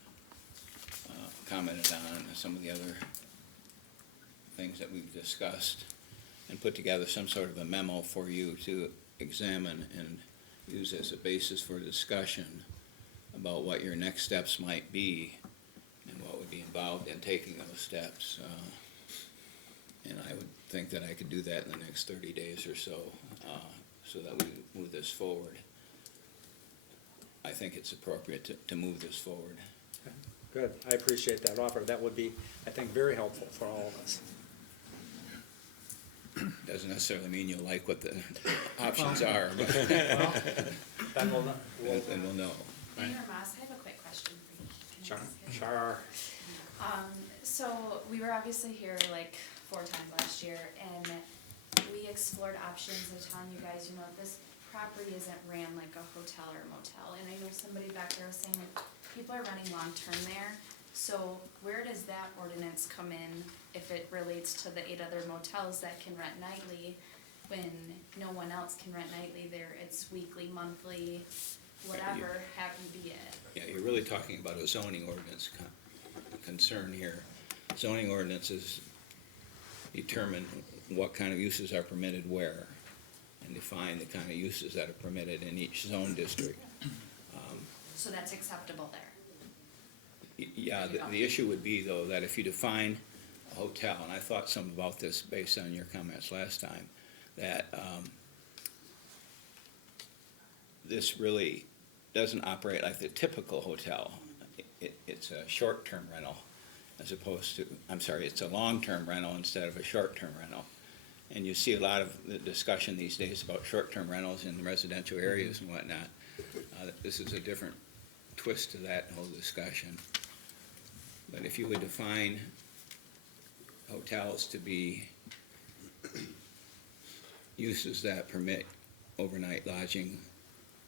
commented on, some of the other things that we've discussed, and put together some sort of a memo for you to examine and use as a basis for discussion about what your next steps might be and what would be involved in taking those steps. And I would think that I could do that in the next 30 days or so, so that we move this forward. I think it's appropriate to move this forward. Good, I appreciate that offer. That would be, I think, very helpful for all of us. Doesn't necessarily mean you'll like what the options are, but Well, then we'll know. then we'll know. Mayor Moss, I have a quick question for you. Can I ask it? Sure. So we were obviously here like 4 times last year, and we explored options of telling you guys, you know, this property isn't ran like a hotel or a motel. And I know somebody back there was saying that people are running long-term there. So where does that ordinance come in if it relates to the 8 other motels that can rent nightly, when no one else can rent nightly there? It's weekly, monthly, whatever happen be it. Yeah, you're really talking about a zoning ordinance concern here. Zoning ordinances determine what kind of uses are permitted where, and define the kind of uses that are permitted in each zone district. So that's acceptable there. Yeah, the issue would be, though, that if you define a hotel, and I thought some about this based on your comments last time, that this really doesn't operate like the typical hotel. It's a short-term rental as opposed to, I'm sorry, it's a long-term rental instead of a short-term rental. And you see a lot of the discussion these days about short-term rentals in residential areas and whatnot. This is a different twist to that whole discussion. But if you would define hotels to be uses that permit overnight lodging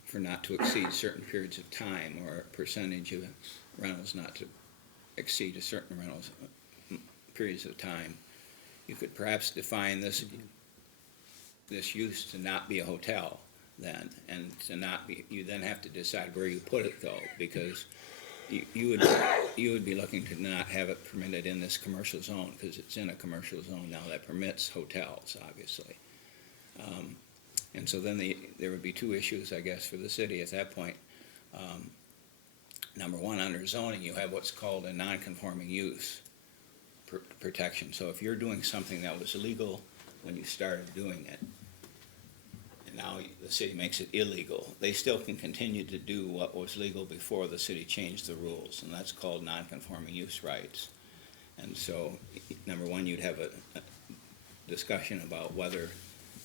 for not to exceed certain periods of time, or a percentage of rentals not to exceed a certain rentals periods of time, you could perhaps define this use to not be a hotel then, and to not be, you then have to decide where you put it though, because you would be looking to not have it permitted in this commercial zone, because it's in a commercial zone now that permits hotels, obviously. And so then there would be 2 issues, I guess, for the city at that point. Number one, under zoning, you have what's called a non-conforming use protection. So if you're doing something that was illegal when you started doing it, and now the city makes it illegal, they still can continue to do what was legal before the city changed the rules, and that's called non-conforming use rights. And so, number one, you'd have a discussion about whether,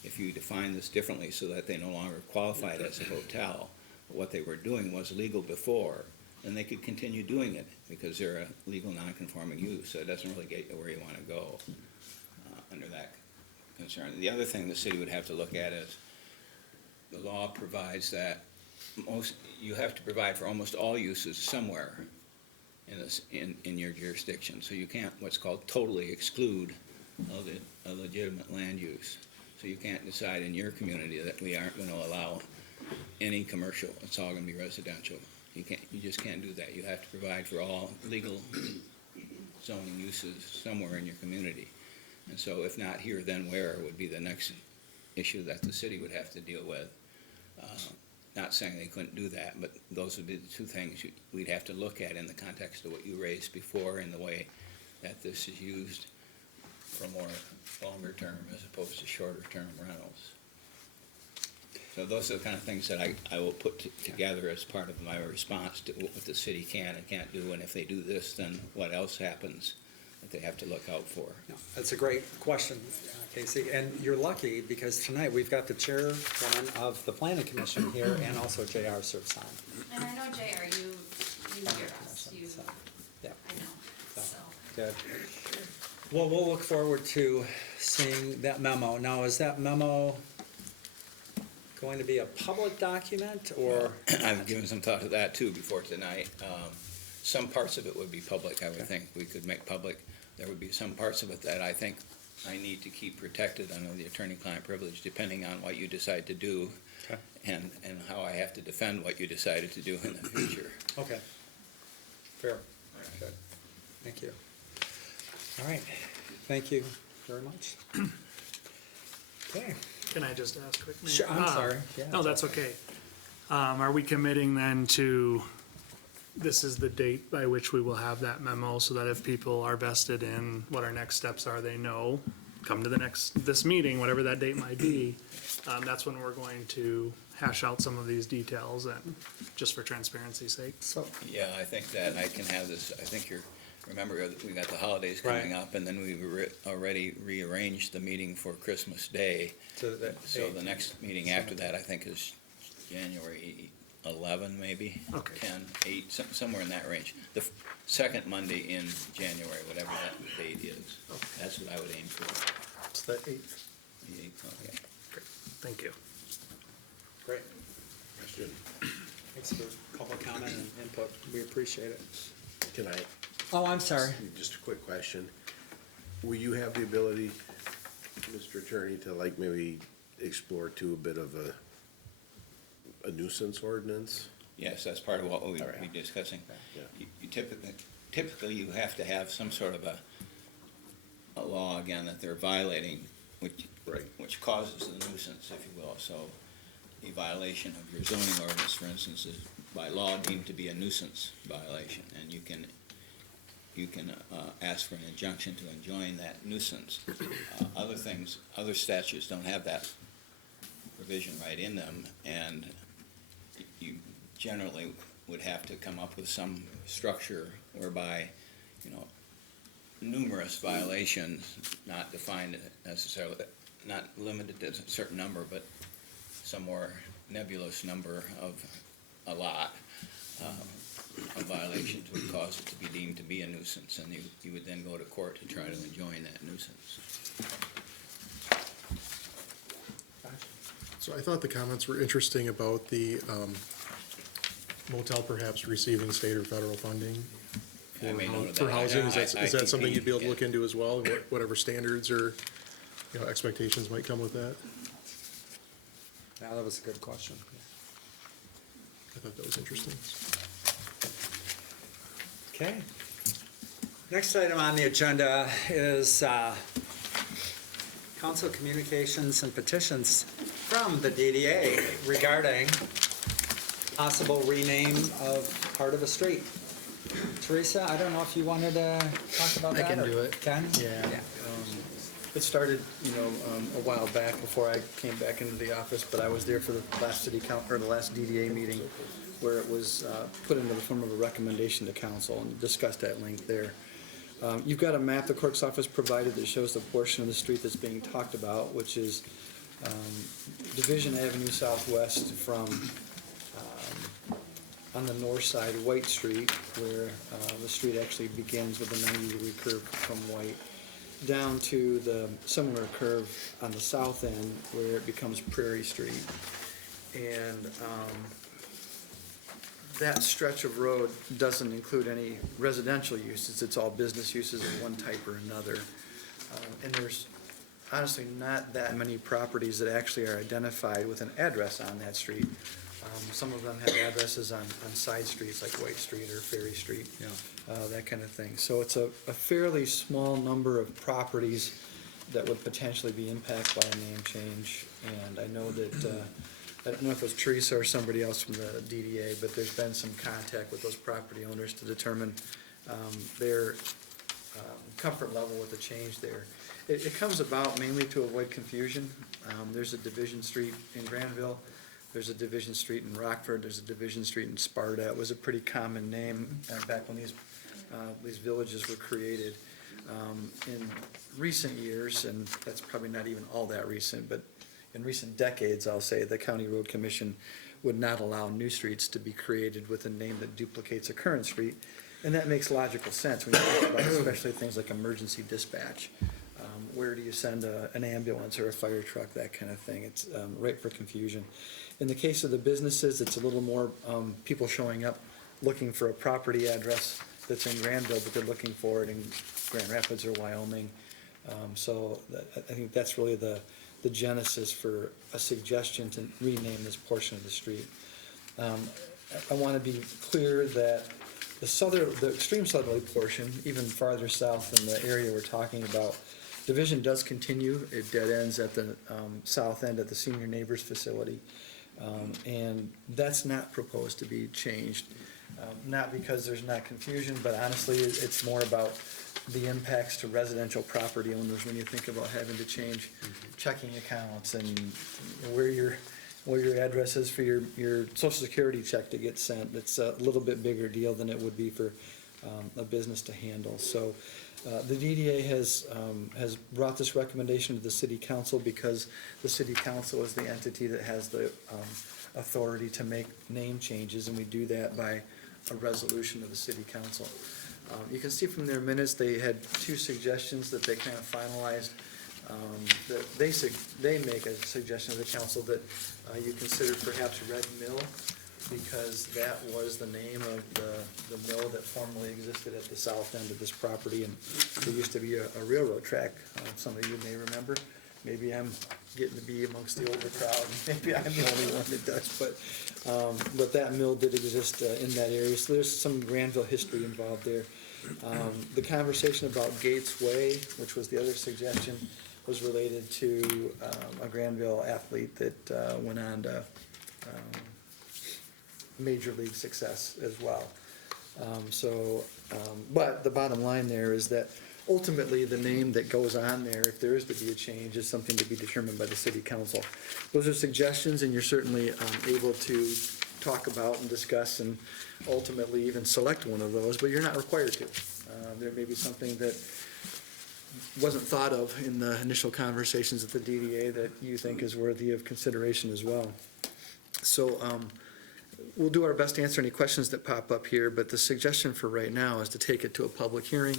if you define this differently so that they no longer qualified as a hotel, but what they were doing was legal before, then they could continue doing it because they're a legal non-conforming use. So it doesn't really get you where you want to go under that concern. The other thing the city would have to look at is the law provides that you have to provide for almost all uses somewhere in your jurisdiction. So you can't what's called totally exclude a legitimate land use. So you can't decide in your community that we aren't going to allow any commercial. It's all going to be residential. You just can't do that. You have to provide for all legal zoning uses somewhere in your community. And so if not here, then where would be the next issue that the city would have to deal with. Not saying they couldn't do that, but those would be the 2 things we'd have to look at in the context of what you raised before, and the way that this is used for more longer term as opposed to shorter term rentals. So those are the kind of things that I will put together as part of my response to what the city can and can't do, and if they do this, then what else happens that they have to look out for. No, that's a great question, Casey, and you're lucky because tonight we've got the chairwoman of the planning commission here and also JR serves on. And I know, JR, you hear us, So, yeah. I know, so. Good. Well, we'll look forward to seeing that memo. Now, is that memo going to be a public document, or? I've given some thought to that too before tonight. Some parts of it would be public, I would think we could make public. There would be some parts of it that I think I need to keep protected under the attorney-client privilege, depending on what you decide to do. Okay. And how I have to defend what you decided to do in the future. Okay. Fair. Good. Thank you. All right. Thank you very much. Okay. Can I just ask quick? Mayor? Sure, I'm sorry. Yeah, No, that's okay. Are we committing then to, this is the date by which we will have that memo, so that if people are vested in what our next steps are, they know, come to this meeting, whatever that date might be, that's when we're going to hash out some of these details, and just for transparency's sake. So, Yeah, I think that I can have this, I think remember, we got the holidays coming up, and then we already rearranged the meeting for Christmas Day. so that, So the next meeting after that, I think, is January 11, maybe? Okay. 10, 8, somewhere in that range. The second Monday in January, whatever that date is. That's what I would aim for. It's the 8th. The 8th, okay. Thank you. great. Thanks for a couple of comment and input. We appreciate it. Can I, Oh, I'm sorry. just a quick question. Will you have the ability, Mr. Attorney, to like maybe explore too a bit of a nuisance ordinance? Yes, that's part of what we'll All right. be discussing. Yeah. You typically you have to have some sort of a law, again, that they're violating, which causes the nuisance, if you will. So a violation of your zoning ordinance, for instance, is by law deemed to be a nuisance violation, and you can ask for an injunction to enjoin that nuisance. Other statutes don't have that provision right in them, and you generally would have to come up with some structure whereby, numerous violations, not defined necessarily, not limited to a certain number, but some more nebulous number of a lot, of violations would cause it to be deemed to be a nuisance, and you would then go to court to try to enjoin that nuisance. So I thought the comments were interesting about the motel perhaps receiving state or federal funding I made note of for that. housing. Is I that something think you'd be able to yeah. look into as well, and whatever standards or, expectations might come with that? Yeah, that was a good question. I thought that was interesting. Okay. Next item on the agenda is council communications and petitions from the DDA regarding possible rename of part of a street. Teresa, I don't know if you wanted to talk about I that? can or do it. Ken? Yeah. It started, a while back before I came back into the office, but I was there for the last the last DDA meeting where it was put into the form of a recommendation to council and discussed at length there. You've got a map the clerk's office provided that shows the portion of the street that's being talked about, which is Division Avenue Southwest from on the north side, White Street, where the street actually begins with a 90-degree curve from White, down to the similar curve on the south end where it becomes Prairie Street. And that stretch of road doesn't include any residential uses. It's all business uses of one type or another. And there's honestly not that many properties that actually are identified with an address on that street. Some of them have addresses on side streets like White Street or Ferry Street, that kind of thing. So it's a fairly small number of properties that would potentially be impacted by a name change. And I know that, I don't know if it was Teresa or somebody else from the DDA, but there's been some contact with those property owners to determine their comfort level with the change there. It comes about mainly to avoid confusion. There's a Division Street in Grandville. There's a Division Street in Rockford, there's a Division Street in Sparta. It was a pretty common name back when these villages were created. In recent years, and that's probably not even all that recent, but in recent decades, I'll say, the County Road Commission would not allow new streets to be created with a name that duplicates a current street. And that makes logical sense when you think about especially things like emergency dispatch. Where do you send an ambulance or a fire truck, that kind of thing. It's ripe for confusion. In the case of the businesses, it's a little more people showing up looking for a property address that's in Grandville, but they're looking for it in Grand Rapids or Wyoming. So I think that's really the genesis for a suggestion to rename this portion of the street. I want to be clear that the extreme southerly portion, even farther south in the area we're talking about, division does continue. It dead ends at the south end at the Senior Neighbors Facility. And that's not proposed to be changed. Not because there's not confusion, but honestly, it's more about the impacts to residential property owners when you think about having to change checking accounts and where your address is for your social security check to get sent. It's a little bit bigger deal than it would be for a business to handle. So the DDA has brought this recommendation to the city council because the city council is the entity that has the authority to make name changes, and we do that by a resolution of the city council. You can see from their minutes, they had two suggestions that they kind of finalized. That they make a suggestion to the council that you consider perhaps Red Mill, because that was the name of the mill that formerly existed at the south end of this property, and there used to be a railroad track. Some of you may remember. Maybe I'm getting to be amongst the older crowd, maybe I'm the only one that does, but that mill did exist in that area, so there's some Grandville history involved there. The conversation about Gates Way, which was the other suggestion, was related to a Grandville athlete that went on to major league success as well. But the bottom line there is that ultimately the name that goes on there, if there is to be a change, is something to be determined by the city council. Those are suggestions, and you're certainly able to talk about and discuss and ultimately even select one of those, but you're not required to. There may be something that wasn't thought of in the initial conversations at the DDA that you think is worthy of consideration as well. So we'll do our best to answer any questions that pop up here, but the suggestion for right now is to take it to a public hearing.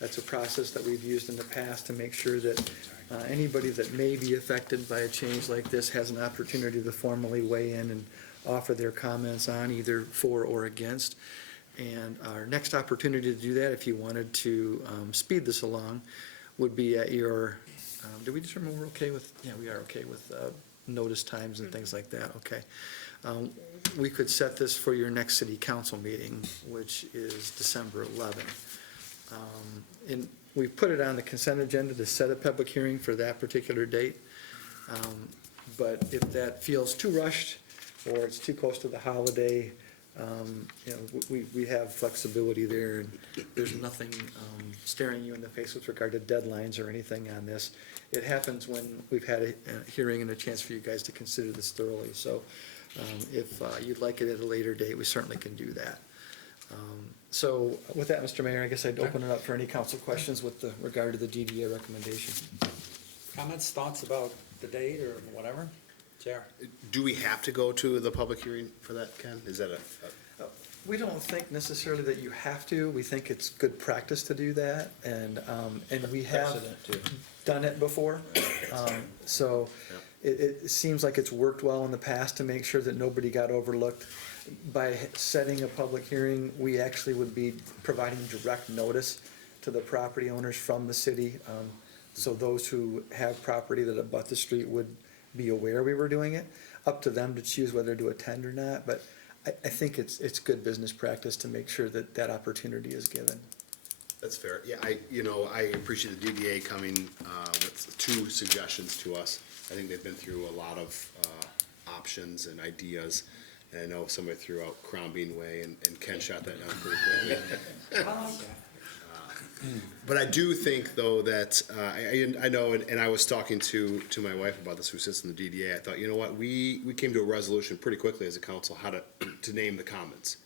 That's a process that we've used in the past to make sure that anybody that may be affected by a change like this has an opportunity to formally weigh in and offer their comments on either for or against. And our next opportunity to do that, if you wanted to speed this along, would be at your, did we determine we're okay with, yeah, we are okay with notice times and things like that, okay. We could set this for your next city council meeting, which is December 11th. And we put it on the consent agenda to set a public hearing for that particular date. But if that feels too rushed, or it's too close to the holiday, you know, we have flexibility there, and there's nothing staring you in the face with regard to deadlines or anything on this. It happens when we've had a hearing and a chance for you guys to consider this thoroughly. So if you'd like it at a later date, we certainly can do that. So with that, Mr. Mayor, I guess I'd open it up for any council questions with regard to the DDA recommendation. Comments, thoughts about the date or whatever? JR? Do we have to go to the public hearing for that, Ken? Is that We don't think necessarily that you have to. We think it's good practice to do that, and we have Precedent, too. done it before. So it seems like it's worked well in the past to make sure that nobody got overlooked. By setting a public hearing, we actually would be providing direct notice to the property owners from the city. So those who have property that abut the street would be aware we were doing it. Up to them to choose whether to attend or not, but I think it's good business practice to make sure that that opportunity is given. That's fair. Yeah, I appreciate the DDA coming with two suggestions to us. I think they've been through a lot of options and ideas. And I know somebody threw out Crown Bean Way, and Ken shot that down pretty quickly. But I do think, though, that I know, and I was talking to my wife about this, who sits in the DDA. I thought, you know what, we came to a resolution pretty quickly as a council how to name the commons,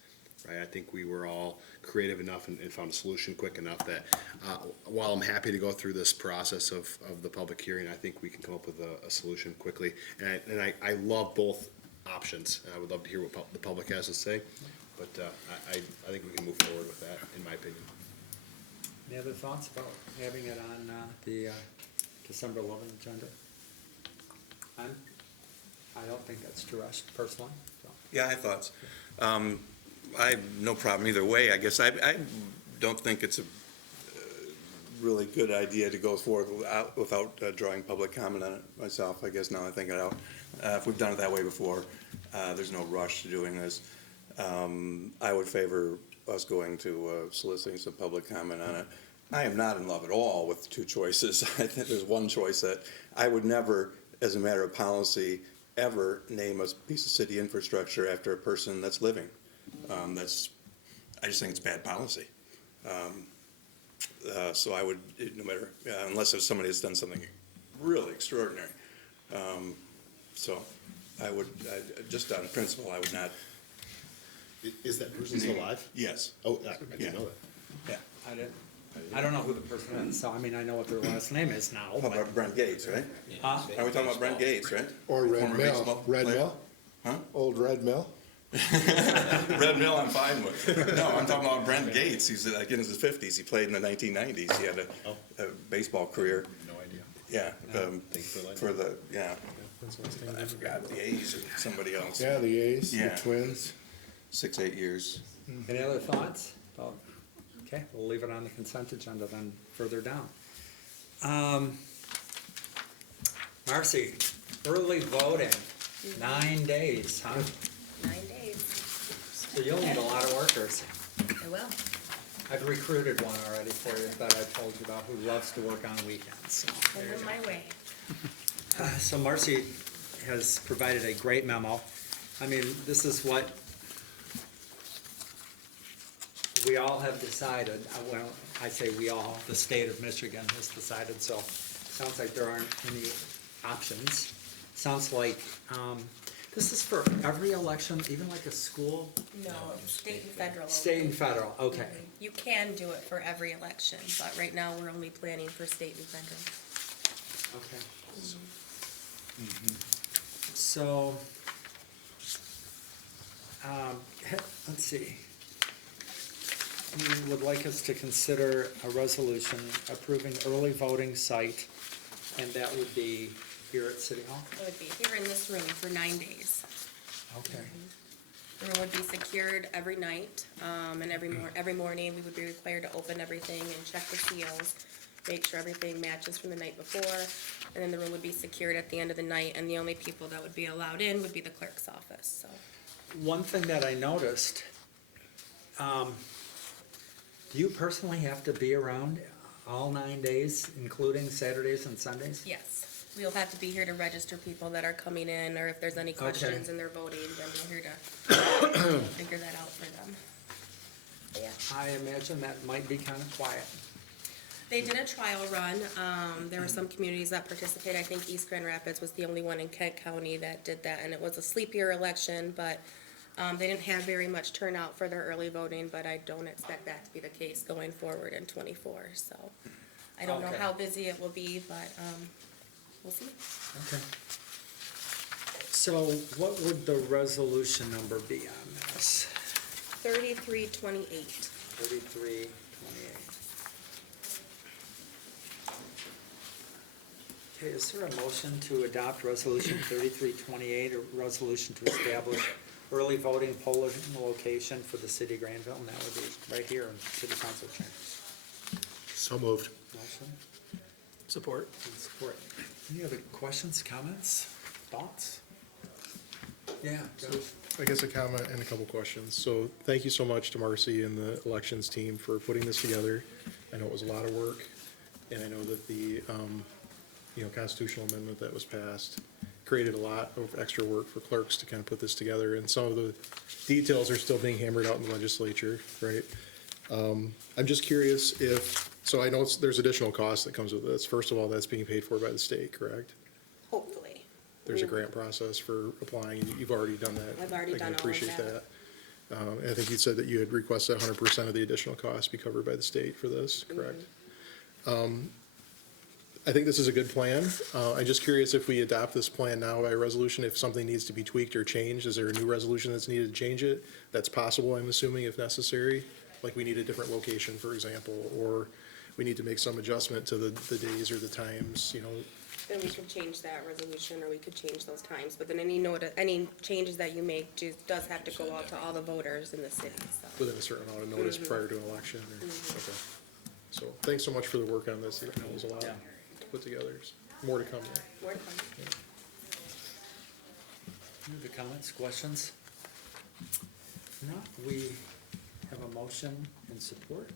right? I think we were all creative enough and found a solution quick enough that while I'm happy to go through this process of the public hearing, I think we can come up with a solution quickly. And I love both options. I would love to hear what the public has to say, but I think we can move forward with that, in my opinion. Any other thoughts about having it on the December 11th agenda? I don't think that's too rushed, personally. So. Yeah, I have thoughts. I have no problem either way. I guess I don't think it's a really good idea to go forward without drawing public comment on it myself, I guess, now I think it out. If we've done it that way before, there's no rush to doing this. I would favor us going to soliciting some public comment on it. I am not in love at all with the two choices. I think there's one choice that I would never, as a matter of policy, ever name a piece of city infrastructure after a person that's living. I just think it's bad policy. So I would, no matter, unless if somebody has done something really extraordinary. So I would, just on principle, I would not. Is that person still alive? Yes. Oh, I didn't know that. Yeah. I don't know who the person is, so I mean, I know what their last name is now. How about Brent Gates, right? Huh? Are we talking about Brent Gates, right? Or Red Former Mill, baseball Red player? Mill, Huh? old Red Mill. Red Mill, I'm fine with. No, I'm talking about Brent Gates. He's like in his 50s. He played in the 1990s. He had a baseball career. No idea. Yeah. Thanks for letting For the, yeah. I forgot the A's or somebody else. Yeah, the A's, the Yeah. Twins. 6-8 years. Any other thoughts? Okay, we'll leave it on the consent agenda then further down. Marcy, early voting, 9 days, huh? 9 days. So you'll need a lot of workers. I will. I've recruited one already for you that I told you about who loves to work on weekends. So there Send you them my way. go. So Marcy has provided a great memo. I mean, this is what we all have decided, well, I say we all, the state of Michigan has decided, so sounds like there aren't any options. Sounds like, this is for every election, even like a school? No, state and federal. State and federal, okay. You can do it for every election, but right now we're only planning for state and federal. Okay. So, let's see. You would like us to consider a resolution approving early voting site, and that would be here at City Hall? It would be here in this room for 9 days. Okay. The room would be secured every night, and every morning we would be required to open everything and check the seals, make sure everything matches from the night before, and then the room would be secured at the end of the night, and the only people that would be allowed in would be the clerk's office, so. One thing that I noticed, do you personally have to be around all 9 days, including Saturdays and Sundays? Yes, we'll have to be here to register people that are coming in, or if there's any questions and they're voting, then we're here to figure that out for them. But yeah. I imagine that might be kind of quiet. They did a trial run. There were some communities that participated. I think East Grand Rapids was the only one in Kent County that did that, and it was a sleepier election, but they didn't have very much turnout for their early voting, but I don't expect that to be the case going forward in '24, so. I don't know Okay. how busy it will be, but, we'll see. Okay. So what would the resolution number be on this? 3328. 3328. Okay, is there a motion to adopt resolution 3328, a resolution to establish early voting polling location for the city of Grandville? And that would be right here in city council chambers. So moved. Motion Support. and support. Any other questions, comments, thoughts? Yeah, Josh. I guess a comment and a couple questions. So thank you so much to Marcy and the elections team for putting this together. I know it was a lot of work, and I know that the, constitutional amendment that was passed created a lot of extra work for clerks to kind of put this together, and some of the details are still being hammered out in the legislature, right? I'm just curious so I know there's additional cost that comes with this. First of all, that's being paid for by the state, correct? Hopefully. There's a grant process for applying, and you've already done that. I've already I can done all of appreciate that. And I think you said that you had requested 100% of the additional cost be covered by the state for this, correct? I think this is a good plan. I'm just curious if we adopt this plan now by resolution, if something needs to be tweaked or changed, is there a new resolution that's needed to change it? That's possible, I'm assuming, if necessary? Like we need a different location, for example, or we need to make some adjustment to the days or the times, Then we could change that resolution, or we could change those times, but then any changes that you make does have to go out to all the voters in the city, so. within a certain amount of notice prior to an election, or, okay. So, thanks so much for the work on this, it was a lot to put together, There's more to come there. More to come. Any other comments, questions? No, we have a motion and support.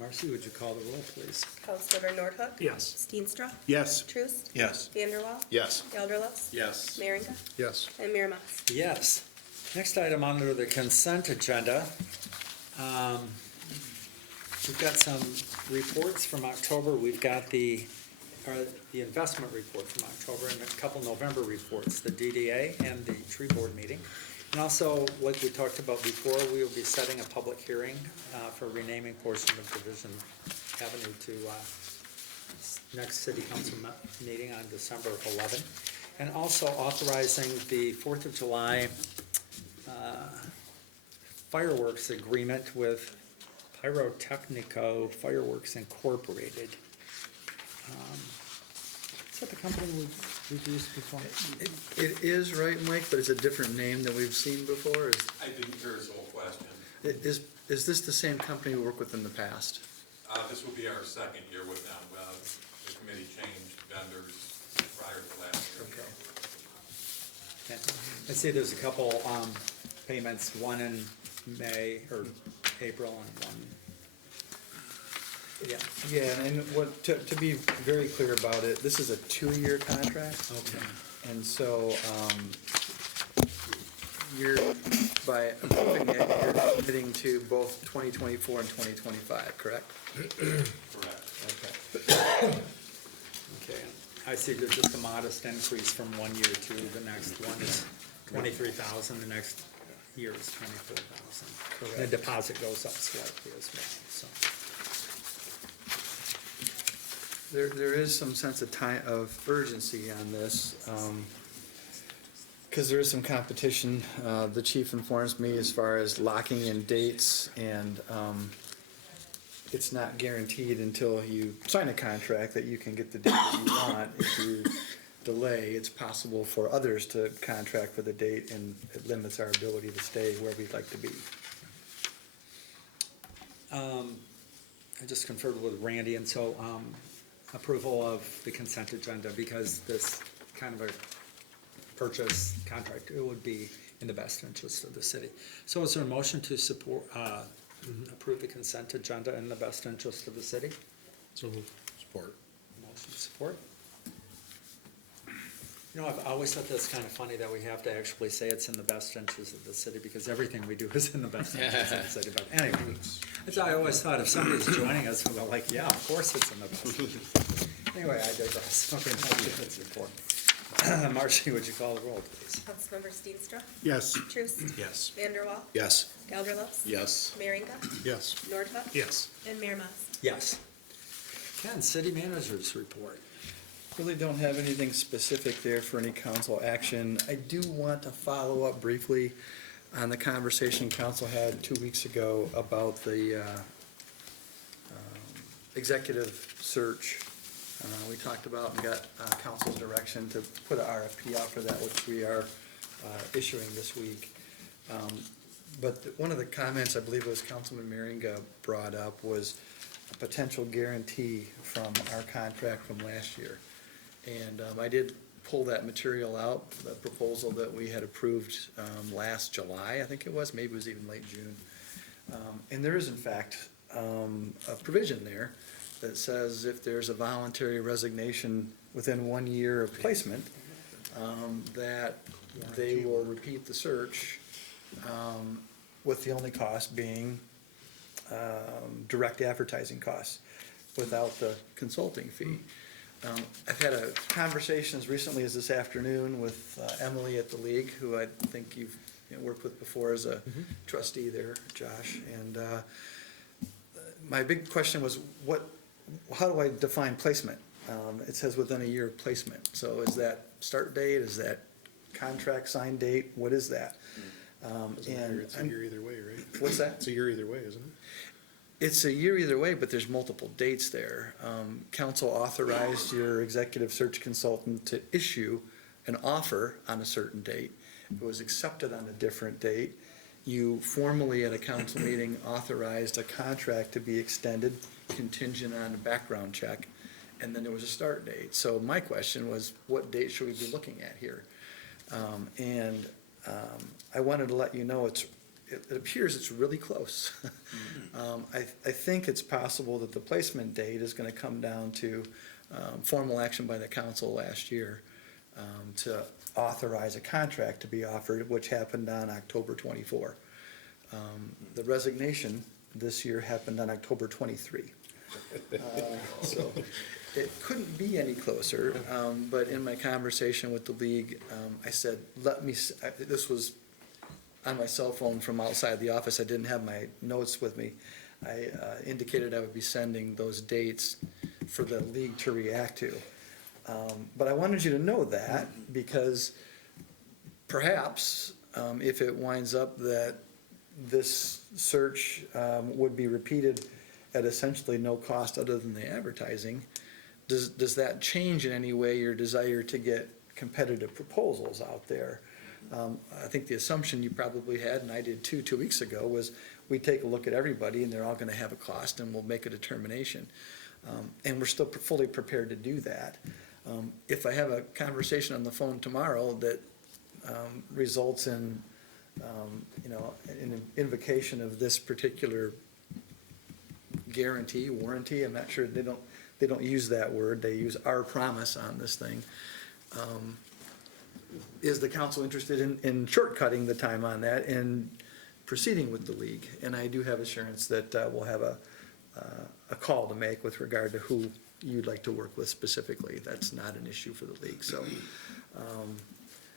Marcy, would you call the roll, please? Councilmember Nordhook. Yes. Steenstra. Yes. Truist. Yes. Vanderwall. Yes. Gelderlos. Yes. Merringa. Yes. And Mayor Mas. Yes. Next item under the consent agenda. We've got some reports from October. We've got the investment report from October and a couple November reports, the DDA and the tree board meeting. And also, like we talked about before, we will be setting a public hearing for renaming portion of Division Avenue to next city council meeting on December 11. And also authorizing the 4th of July fireworks agreement with Pyrotechnico Fireworks Incorporated. Is that the company we've used before? It is right, Mike, but it's a different name than we've seen before. I didn't hear his whole question. Is this the same company we worked with in the past? This will be our second year with them. The committee changed vendors prior to last year. Okay. Okay. I see there's a couple payments, one in May or April and one. Yeah. Yeah, and what, to be very clear about it, this is a 2-year contract. Okay. And so, you're, by approving it, you're committing to both 2024 and 2025, correct? Correct. Okay. Okay. I see there's just a modest increase from 1 year to the next one is 23,000, the next year is 24,000. Correct. The deposit goes up slightly as well, so. There is some sense of urgency on this, because there is some competition. The chief informs me as far as locking in dates, and it's not guaranteed until you sign a contract that you can get the date that you want. If you delay, it's possible for others to contract for the date, and it limits our ability to stay where we'd like to be. I just conferred with Randy, and so approval of the consent agenda, because this kind of a purchase contract, it would be in the best interest of the city. So is there a motion to support, approve the consent agenda in the best interest of the city? So support. Motion support. You know, I've always thought that's kind of funny that we have to actually say it's in the best interest of the city, because everything we do is in the best interest of the city. But anyway, I always thought if somebody's joining us, we're like, yeah, of course it's in the best interest. Anyway, I digress. Okay, now it's important. Marcy, would you call the roll, please? Councilmember Steenstra. Yes. Truist. Yes. Vanderwall. Yes. Gelderlos. Yes. Merringa. Yes. Nordhook. Yes. And Mayor Mas. Yes. Ken, city managers report. Really don't have anything specific there for any council action. I do want to follow up briefly on the conversation council had 2 weeks ago about the executive search. We talked about and got council's direction to put an RFP out for that, which we are issuing this week. But one of the comments, I believe it was Councilman Merringa brought up, was a potential guarantee from our contract from last year. And I did pull that material out, the proposal that we had approved last July, I think it was, maybe it was even late June. And there is in fact a provision there that says if there's a voluntary resignation within 1 year of placement, that they will repeat the search, with the only cost being direct advertising costs without the consulting fee. I've had a conversation as recently as this afternoon with Emily at the League, who I think you've worked with before as a trustee there, Josh. And my big question was, how do I define placement? It says within a year of placement. So is that start date? Is that contract sign date? What is that? It's a year either way, right? What's that? It's a year either way, isn't it? It's a year either way, but there's multiple dates there. Council authorized your executive search consultant to issue an offer on a certain date. It was accepted on a different date. You formally at a council meeting authorized a contract to be extended contingent on a background check, and then there was a start date. So my question was, what date should we be looking at here? I wanted to let you know it appears it's really close. I think it's possible that the placement date is gonna come down to, formal action by the council last year, to authorize a contract to be offered, which happened on October 24. The resignation this year happened on October 23. So it couldn't be any closer, but in my conversation with the league, I said, this was on my cell phone from outside the office, I didn't have my notes with me. I indicated I would be sending those dates for the league to react to. But I wanted you to know that, because perhaps, if it winds up that this search would be repeated at essentially no cost other than the advertising, does that change in any way your desire to get competitive proposals out there? I think the assumption you probably had, and I did too, 2 weeks ago, was we take a look at everybody and they're all gonna have a cost and we'll make a determination. And we're still fully prepared to do that. If I have a conversation on the phone tomorrow that results in, an invocation of this particular guarantee, warranty, I'm not sure, they don't use that word, they use our promise on this thing. Is the council interested in shortcutting the time on that and proceeding with the league? And I do have assurance that we'll have a call to make with regard to who you'd like to work with specifically. That's not an issue for the league, so.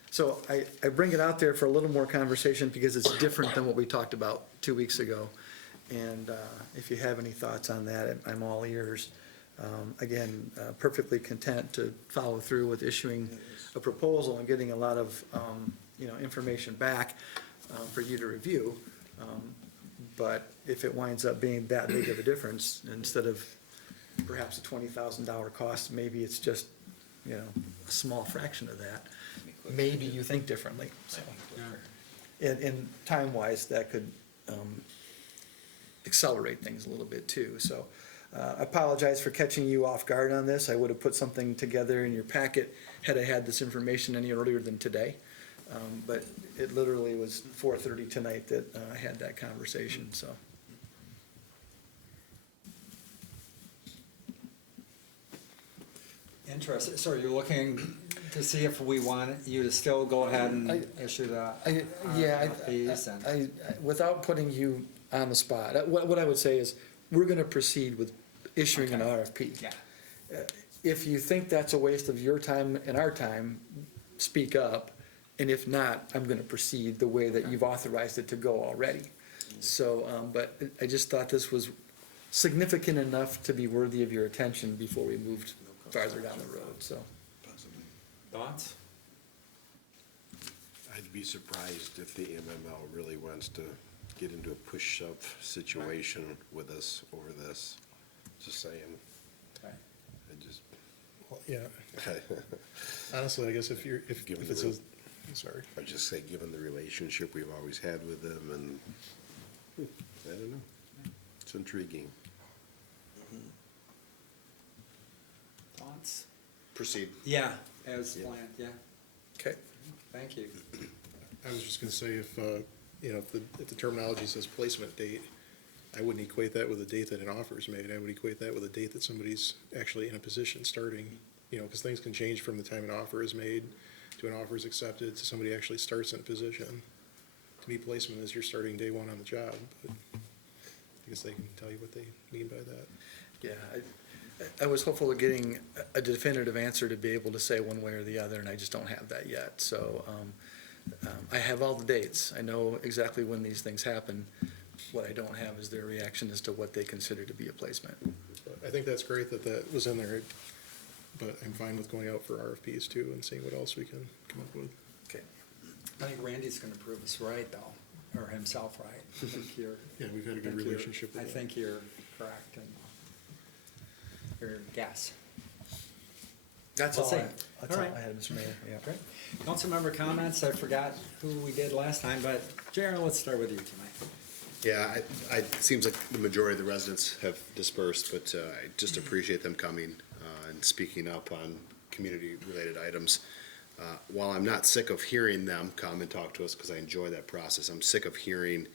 So I bring it out there for a little more conversation because it's different than what we talked about 2 weeks ago. And if you have any thoughts on that, I'm all ears. Again, perfectly content to follow through with issuing a proposal and getting a lot of, information back for you to review. But if it winds up being that big of a difference, instead of perhaps a $20,000 cost, maybe it's just, a small fraction of that. Maybe you think differently, so. And time-wise, that could accelerate things a little bit too, so. I apologize for catching you off guard on this. I would have put something together in your packet had I had this information any earlier than today. But it literally was 4:30 tonight that I had that conversation, so. Interesting. So you're looking to see if we want you to still go ahead and issue the RFPs and. Without putting you on the spot, what I would say is, we're gonna proceed with issuing an RFP. Yeah. If you think that's a waste of your time and our time, speak up, and if not, I'm gonna proceed the way that you've authorized it to go already. So, but I just thought this was significant enough to be worthy of your attention before we moved farther down the road, so. Thoughts? I'd be surprised if the MML really wants to get into a push-shove situation with us over this. Just saying. Okay. I just. Well, yeah. Honestly, I guess if it's a, sorry. I just say, given the relationship we've always had with them, and I don't know, it's intriguing. Thoughts? Proceed. Yeah, as planned, yeah. Okay. Thank you. I was just gonna say, if the terminology says placement date, I wouldn't equate that with a date that an offer is made. I would equate that with a date that somebody's actually in a position starting, because things can change from the time an offer is made to an offer is accepted to somebody actually starts in a position. To me, placement is your starting day one on the job, but I guess they can tell you what they mean by that. Yeah, I was hopeful of getting a definitive answer to be able to say one way or the other, and I just don't have that yet. So I have all the dates. I know exactly when these things happen. What I don't have is their reaction as to what they consider to be a placement. I think that's great that that was in there, but I'm fine with going out for RFPs too and seeing what else we can come up with. Okay. I think Randy's gonna prove us right, though, or himself right. I think you're. Yeah, we've had a good relationship with I that. think you're correct in your guess. That's We'll all see. that's all All right. I had, Mr. Mayor. Yeah. Great. Councilmember comments, I forgot who we did last time, but Jared, let's start with you tonight. Yeah, it seems like the majority of the residents have dispersed, but I just appreciate them coming and speaking up on community-related items. while I'm not sick of hearing them come and talk to us, because I enjoy that process, I'm sick of hearing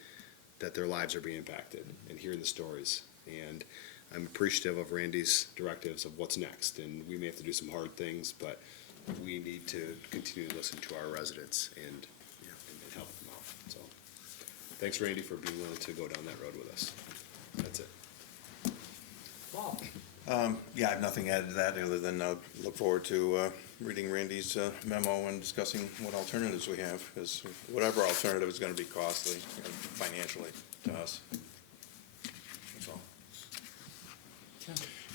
that their lives are being impacted and hearing the stories. And I'm appreciative of Randy's directives of what's next, and we may have to do some hard things, but we need to continue to listen to our residents and help them out. So, thanks, Randy, for being willing to go down that road with us. That's it. Yeah, I have nothing added to that, other than look forward to reading Randy's memo and discussing what alternatives we have, because whatever alternative is gonna be costly financially to us. That's all.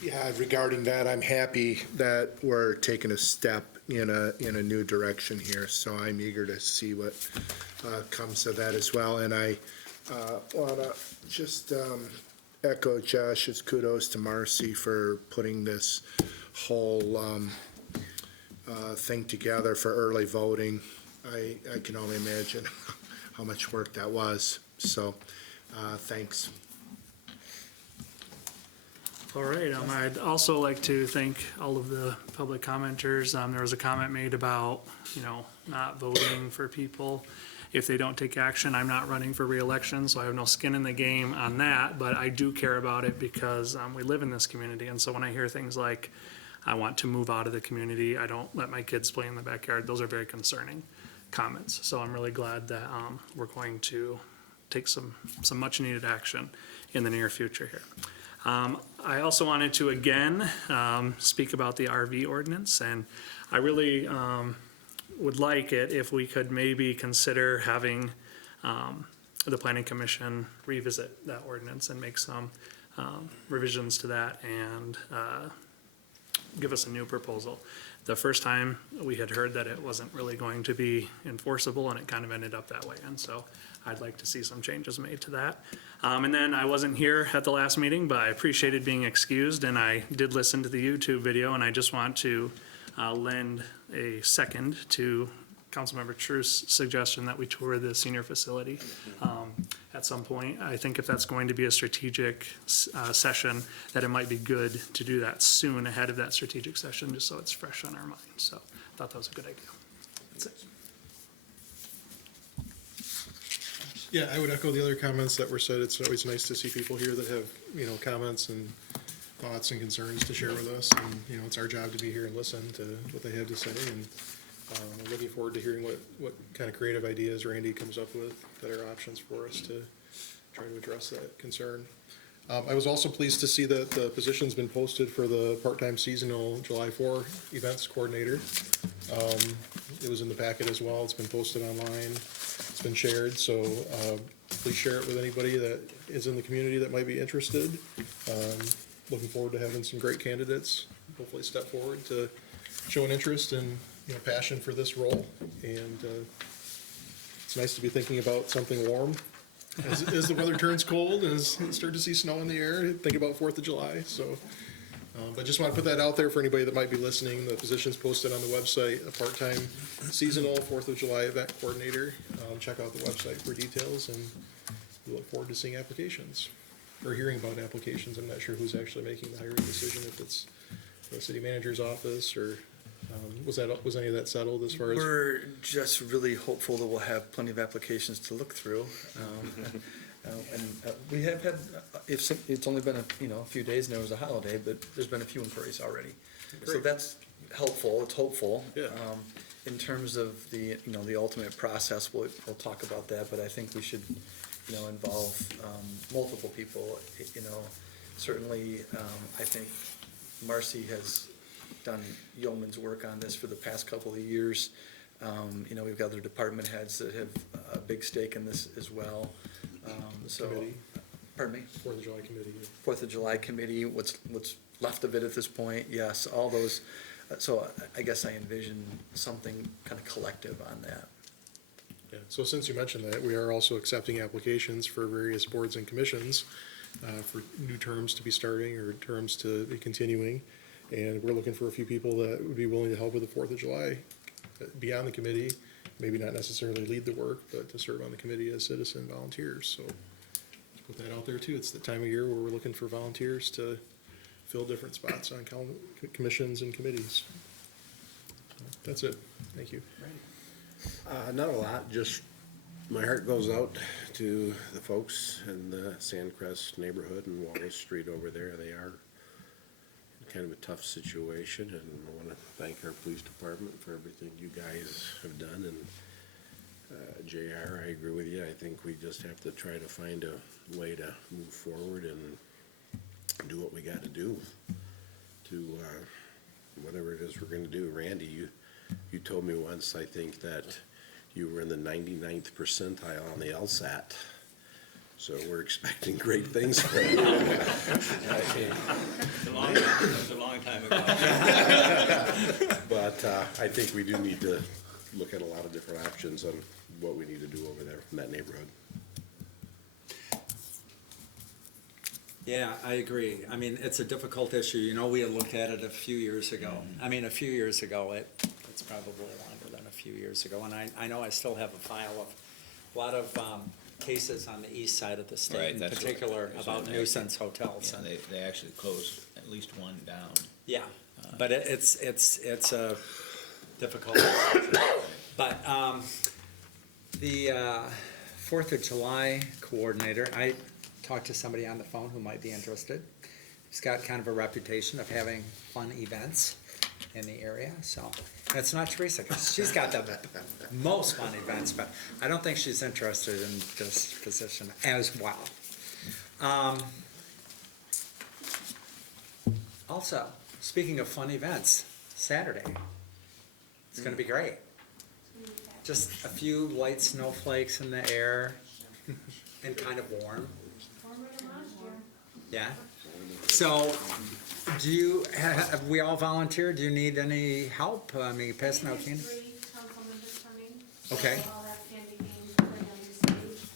Yeah, regarding that, I'm happy that we're taking a step in a new direction here, so I'm eager to see what comes of that as well. And I want to just echo Josh's kudos to Marcy for putting this whole thing together for early voting. I can only imagine how much work that was, so thanks. All right, I'd also like to thank all of the public commenters. There was a comment made about, not voting for people if they don't take action. I'm not running for reelection, so I have no skin in the game on that, but I do care about it because we live in this community. And so when I hear things like, I want to move out of the community, I don't let my kids play in the backyard, those are very concerning comments. So I'm really glad that we're going to take some much needed action in the near future here. I also wanted to again speak about the RV ordinance, and I really would like it if we could maybe consider having the planning commission revisit that ordinance and make some revisions to that and give us a new proposal. The first time we had heard that it wasn't really going to be enforceable, and it kind of ended up that way, and so I'd like to see some changes made to that. And then I wasn't here at the last meeting, but I appreciated being excused, and I did listen to the YouTube video, and I just want to lend a second to Councilmember True's suggestion that we tour the senior facility at some point. I think if that's going to be a strategic session, that it might be good to do that soon ahead of that strategic session, just so it's fresh on our mind. So I thought that was a good idea. That's it. Yeah, I would echo the other comments that were said. It's always nice to see people here that have, comments and thoughts and concerns to share with us. And, it's our job to be here and listen to what they have to say. And I'm looking forward to hearing what kind of creative ideas Randy comes up with that are options for us to try to address that concern. I was also pleased to see that the position's been posted for the part-time seasonal July 4 events coordinator. It was in the packet as well. It's been posted online. It's been shared, so please share it with anybody that is in the community that might be interested. Looking forward to having some great candidates, hopefully step forward to show an interest and passion for this role. And it's nice to be thinking about something warm as the weather turns cold and as you start to see snow in the air. Think about 4th of July. So, but just want to put that out there for anybody that might be listening. The position's posted on the website, a part-time seasonal 4th of July event coordinator. Check out the website for details, and we look forward to seeing applications or hearing about applications. I'm not sure who's actually making the hiring decision, if it's the city manager's office or was any of that settled as far as? We're just really hopeful that we'll have plenty of applications to look through. And we have had, it's only been a few days and there was a holiday, but there's been a few inquiries already. So that's helpful, it's hopeful. Yeah. In terms of the ultimate process, we'll talk about that, but I think we should, involve multiple people. Certainly, I think Marcy has done yeoman's work on this for the past couple of years. We've got other department heads that have a big stake in this as well. So, Committee. Pardon me? 4th of July committee. 4th of July committee, what's left of it at this point, yes, all those. So I guess I envision something kind of collective on that. Yeah, so since you mentioned that, we are also accepting applications for various boards and commissions for new terms to be starting or terms to be continuing. And we're looking for a few people that would be willing to help with the 4th of July, be on the committee, maybe not necessarily lead the work, but to serve on the committee as citizen volunteers. So put that out there too. It's the time of year where we're looking for volunteers to fill different spots on commissions and committees. That's it. Thank you. Not a lot, just my heart goes out to the folks in the Sandcrest neighborhood and Wallace Street over there. They are in kind of a tough situation, and I want to thank our police department for everything you guys have done. And JR, I agree with you. I think we just have to try to find a way to move forward and do what we got to do to whatever it is we're going to do. Randy, you told me once, I think, that you were in the 99th percentile on the LSAT. So we're expecting great things from you. It's a long time ago. But I think we do need to look at a lot of different options on what we need to do over there in that neighborhood. Yeah, I agree. I mean, it's a difficult issue. You know, we had looked at it a few years ago. I mean, a few years ago, it's probably longer than a few years ago. And I know I still have a file of a lot of cases on the east side of the state, Right, in that's particular what- about they- nuisance hotels. Yeah, they actually closed at least one down. Yeah, but it's a difficult issue. But the 4th of July coordinator, I talked to somebody on the phone who might be interested. He's got kind of a reputation of having fun events in the area, so that's not Teresa, 'cause she's got the most fun events, but I don't think she's interested in this position as well. Also, speaking of fun events, Saturday, it's gonna be great. Just a few light snowflakes in the air and kind of warm. Yeah? So, have we all volunteered? Do you need any help? I mean, passing out candy? Okay. All that candy canes put on the stage,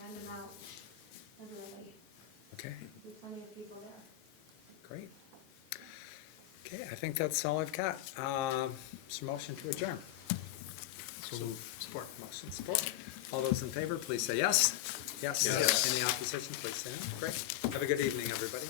hand them out regularly. Okay, There'll be plenty of people there. great. Okay, I think that's all I've got. Is there a motion to adjourn? Support. Motion support. All those in favor, please say yes. Yes. Yes. Any opposition, please say no. Great. Have a good evening, everybody.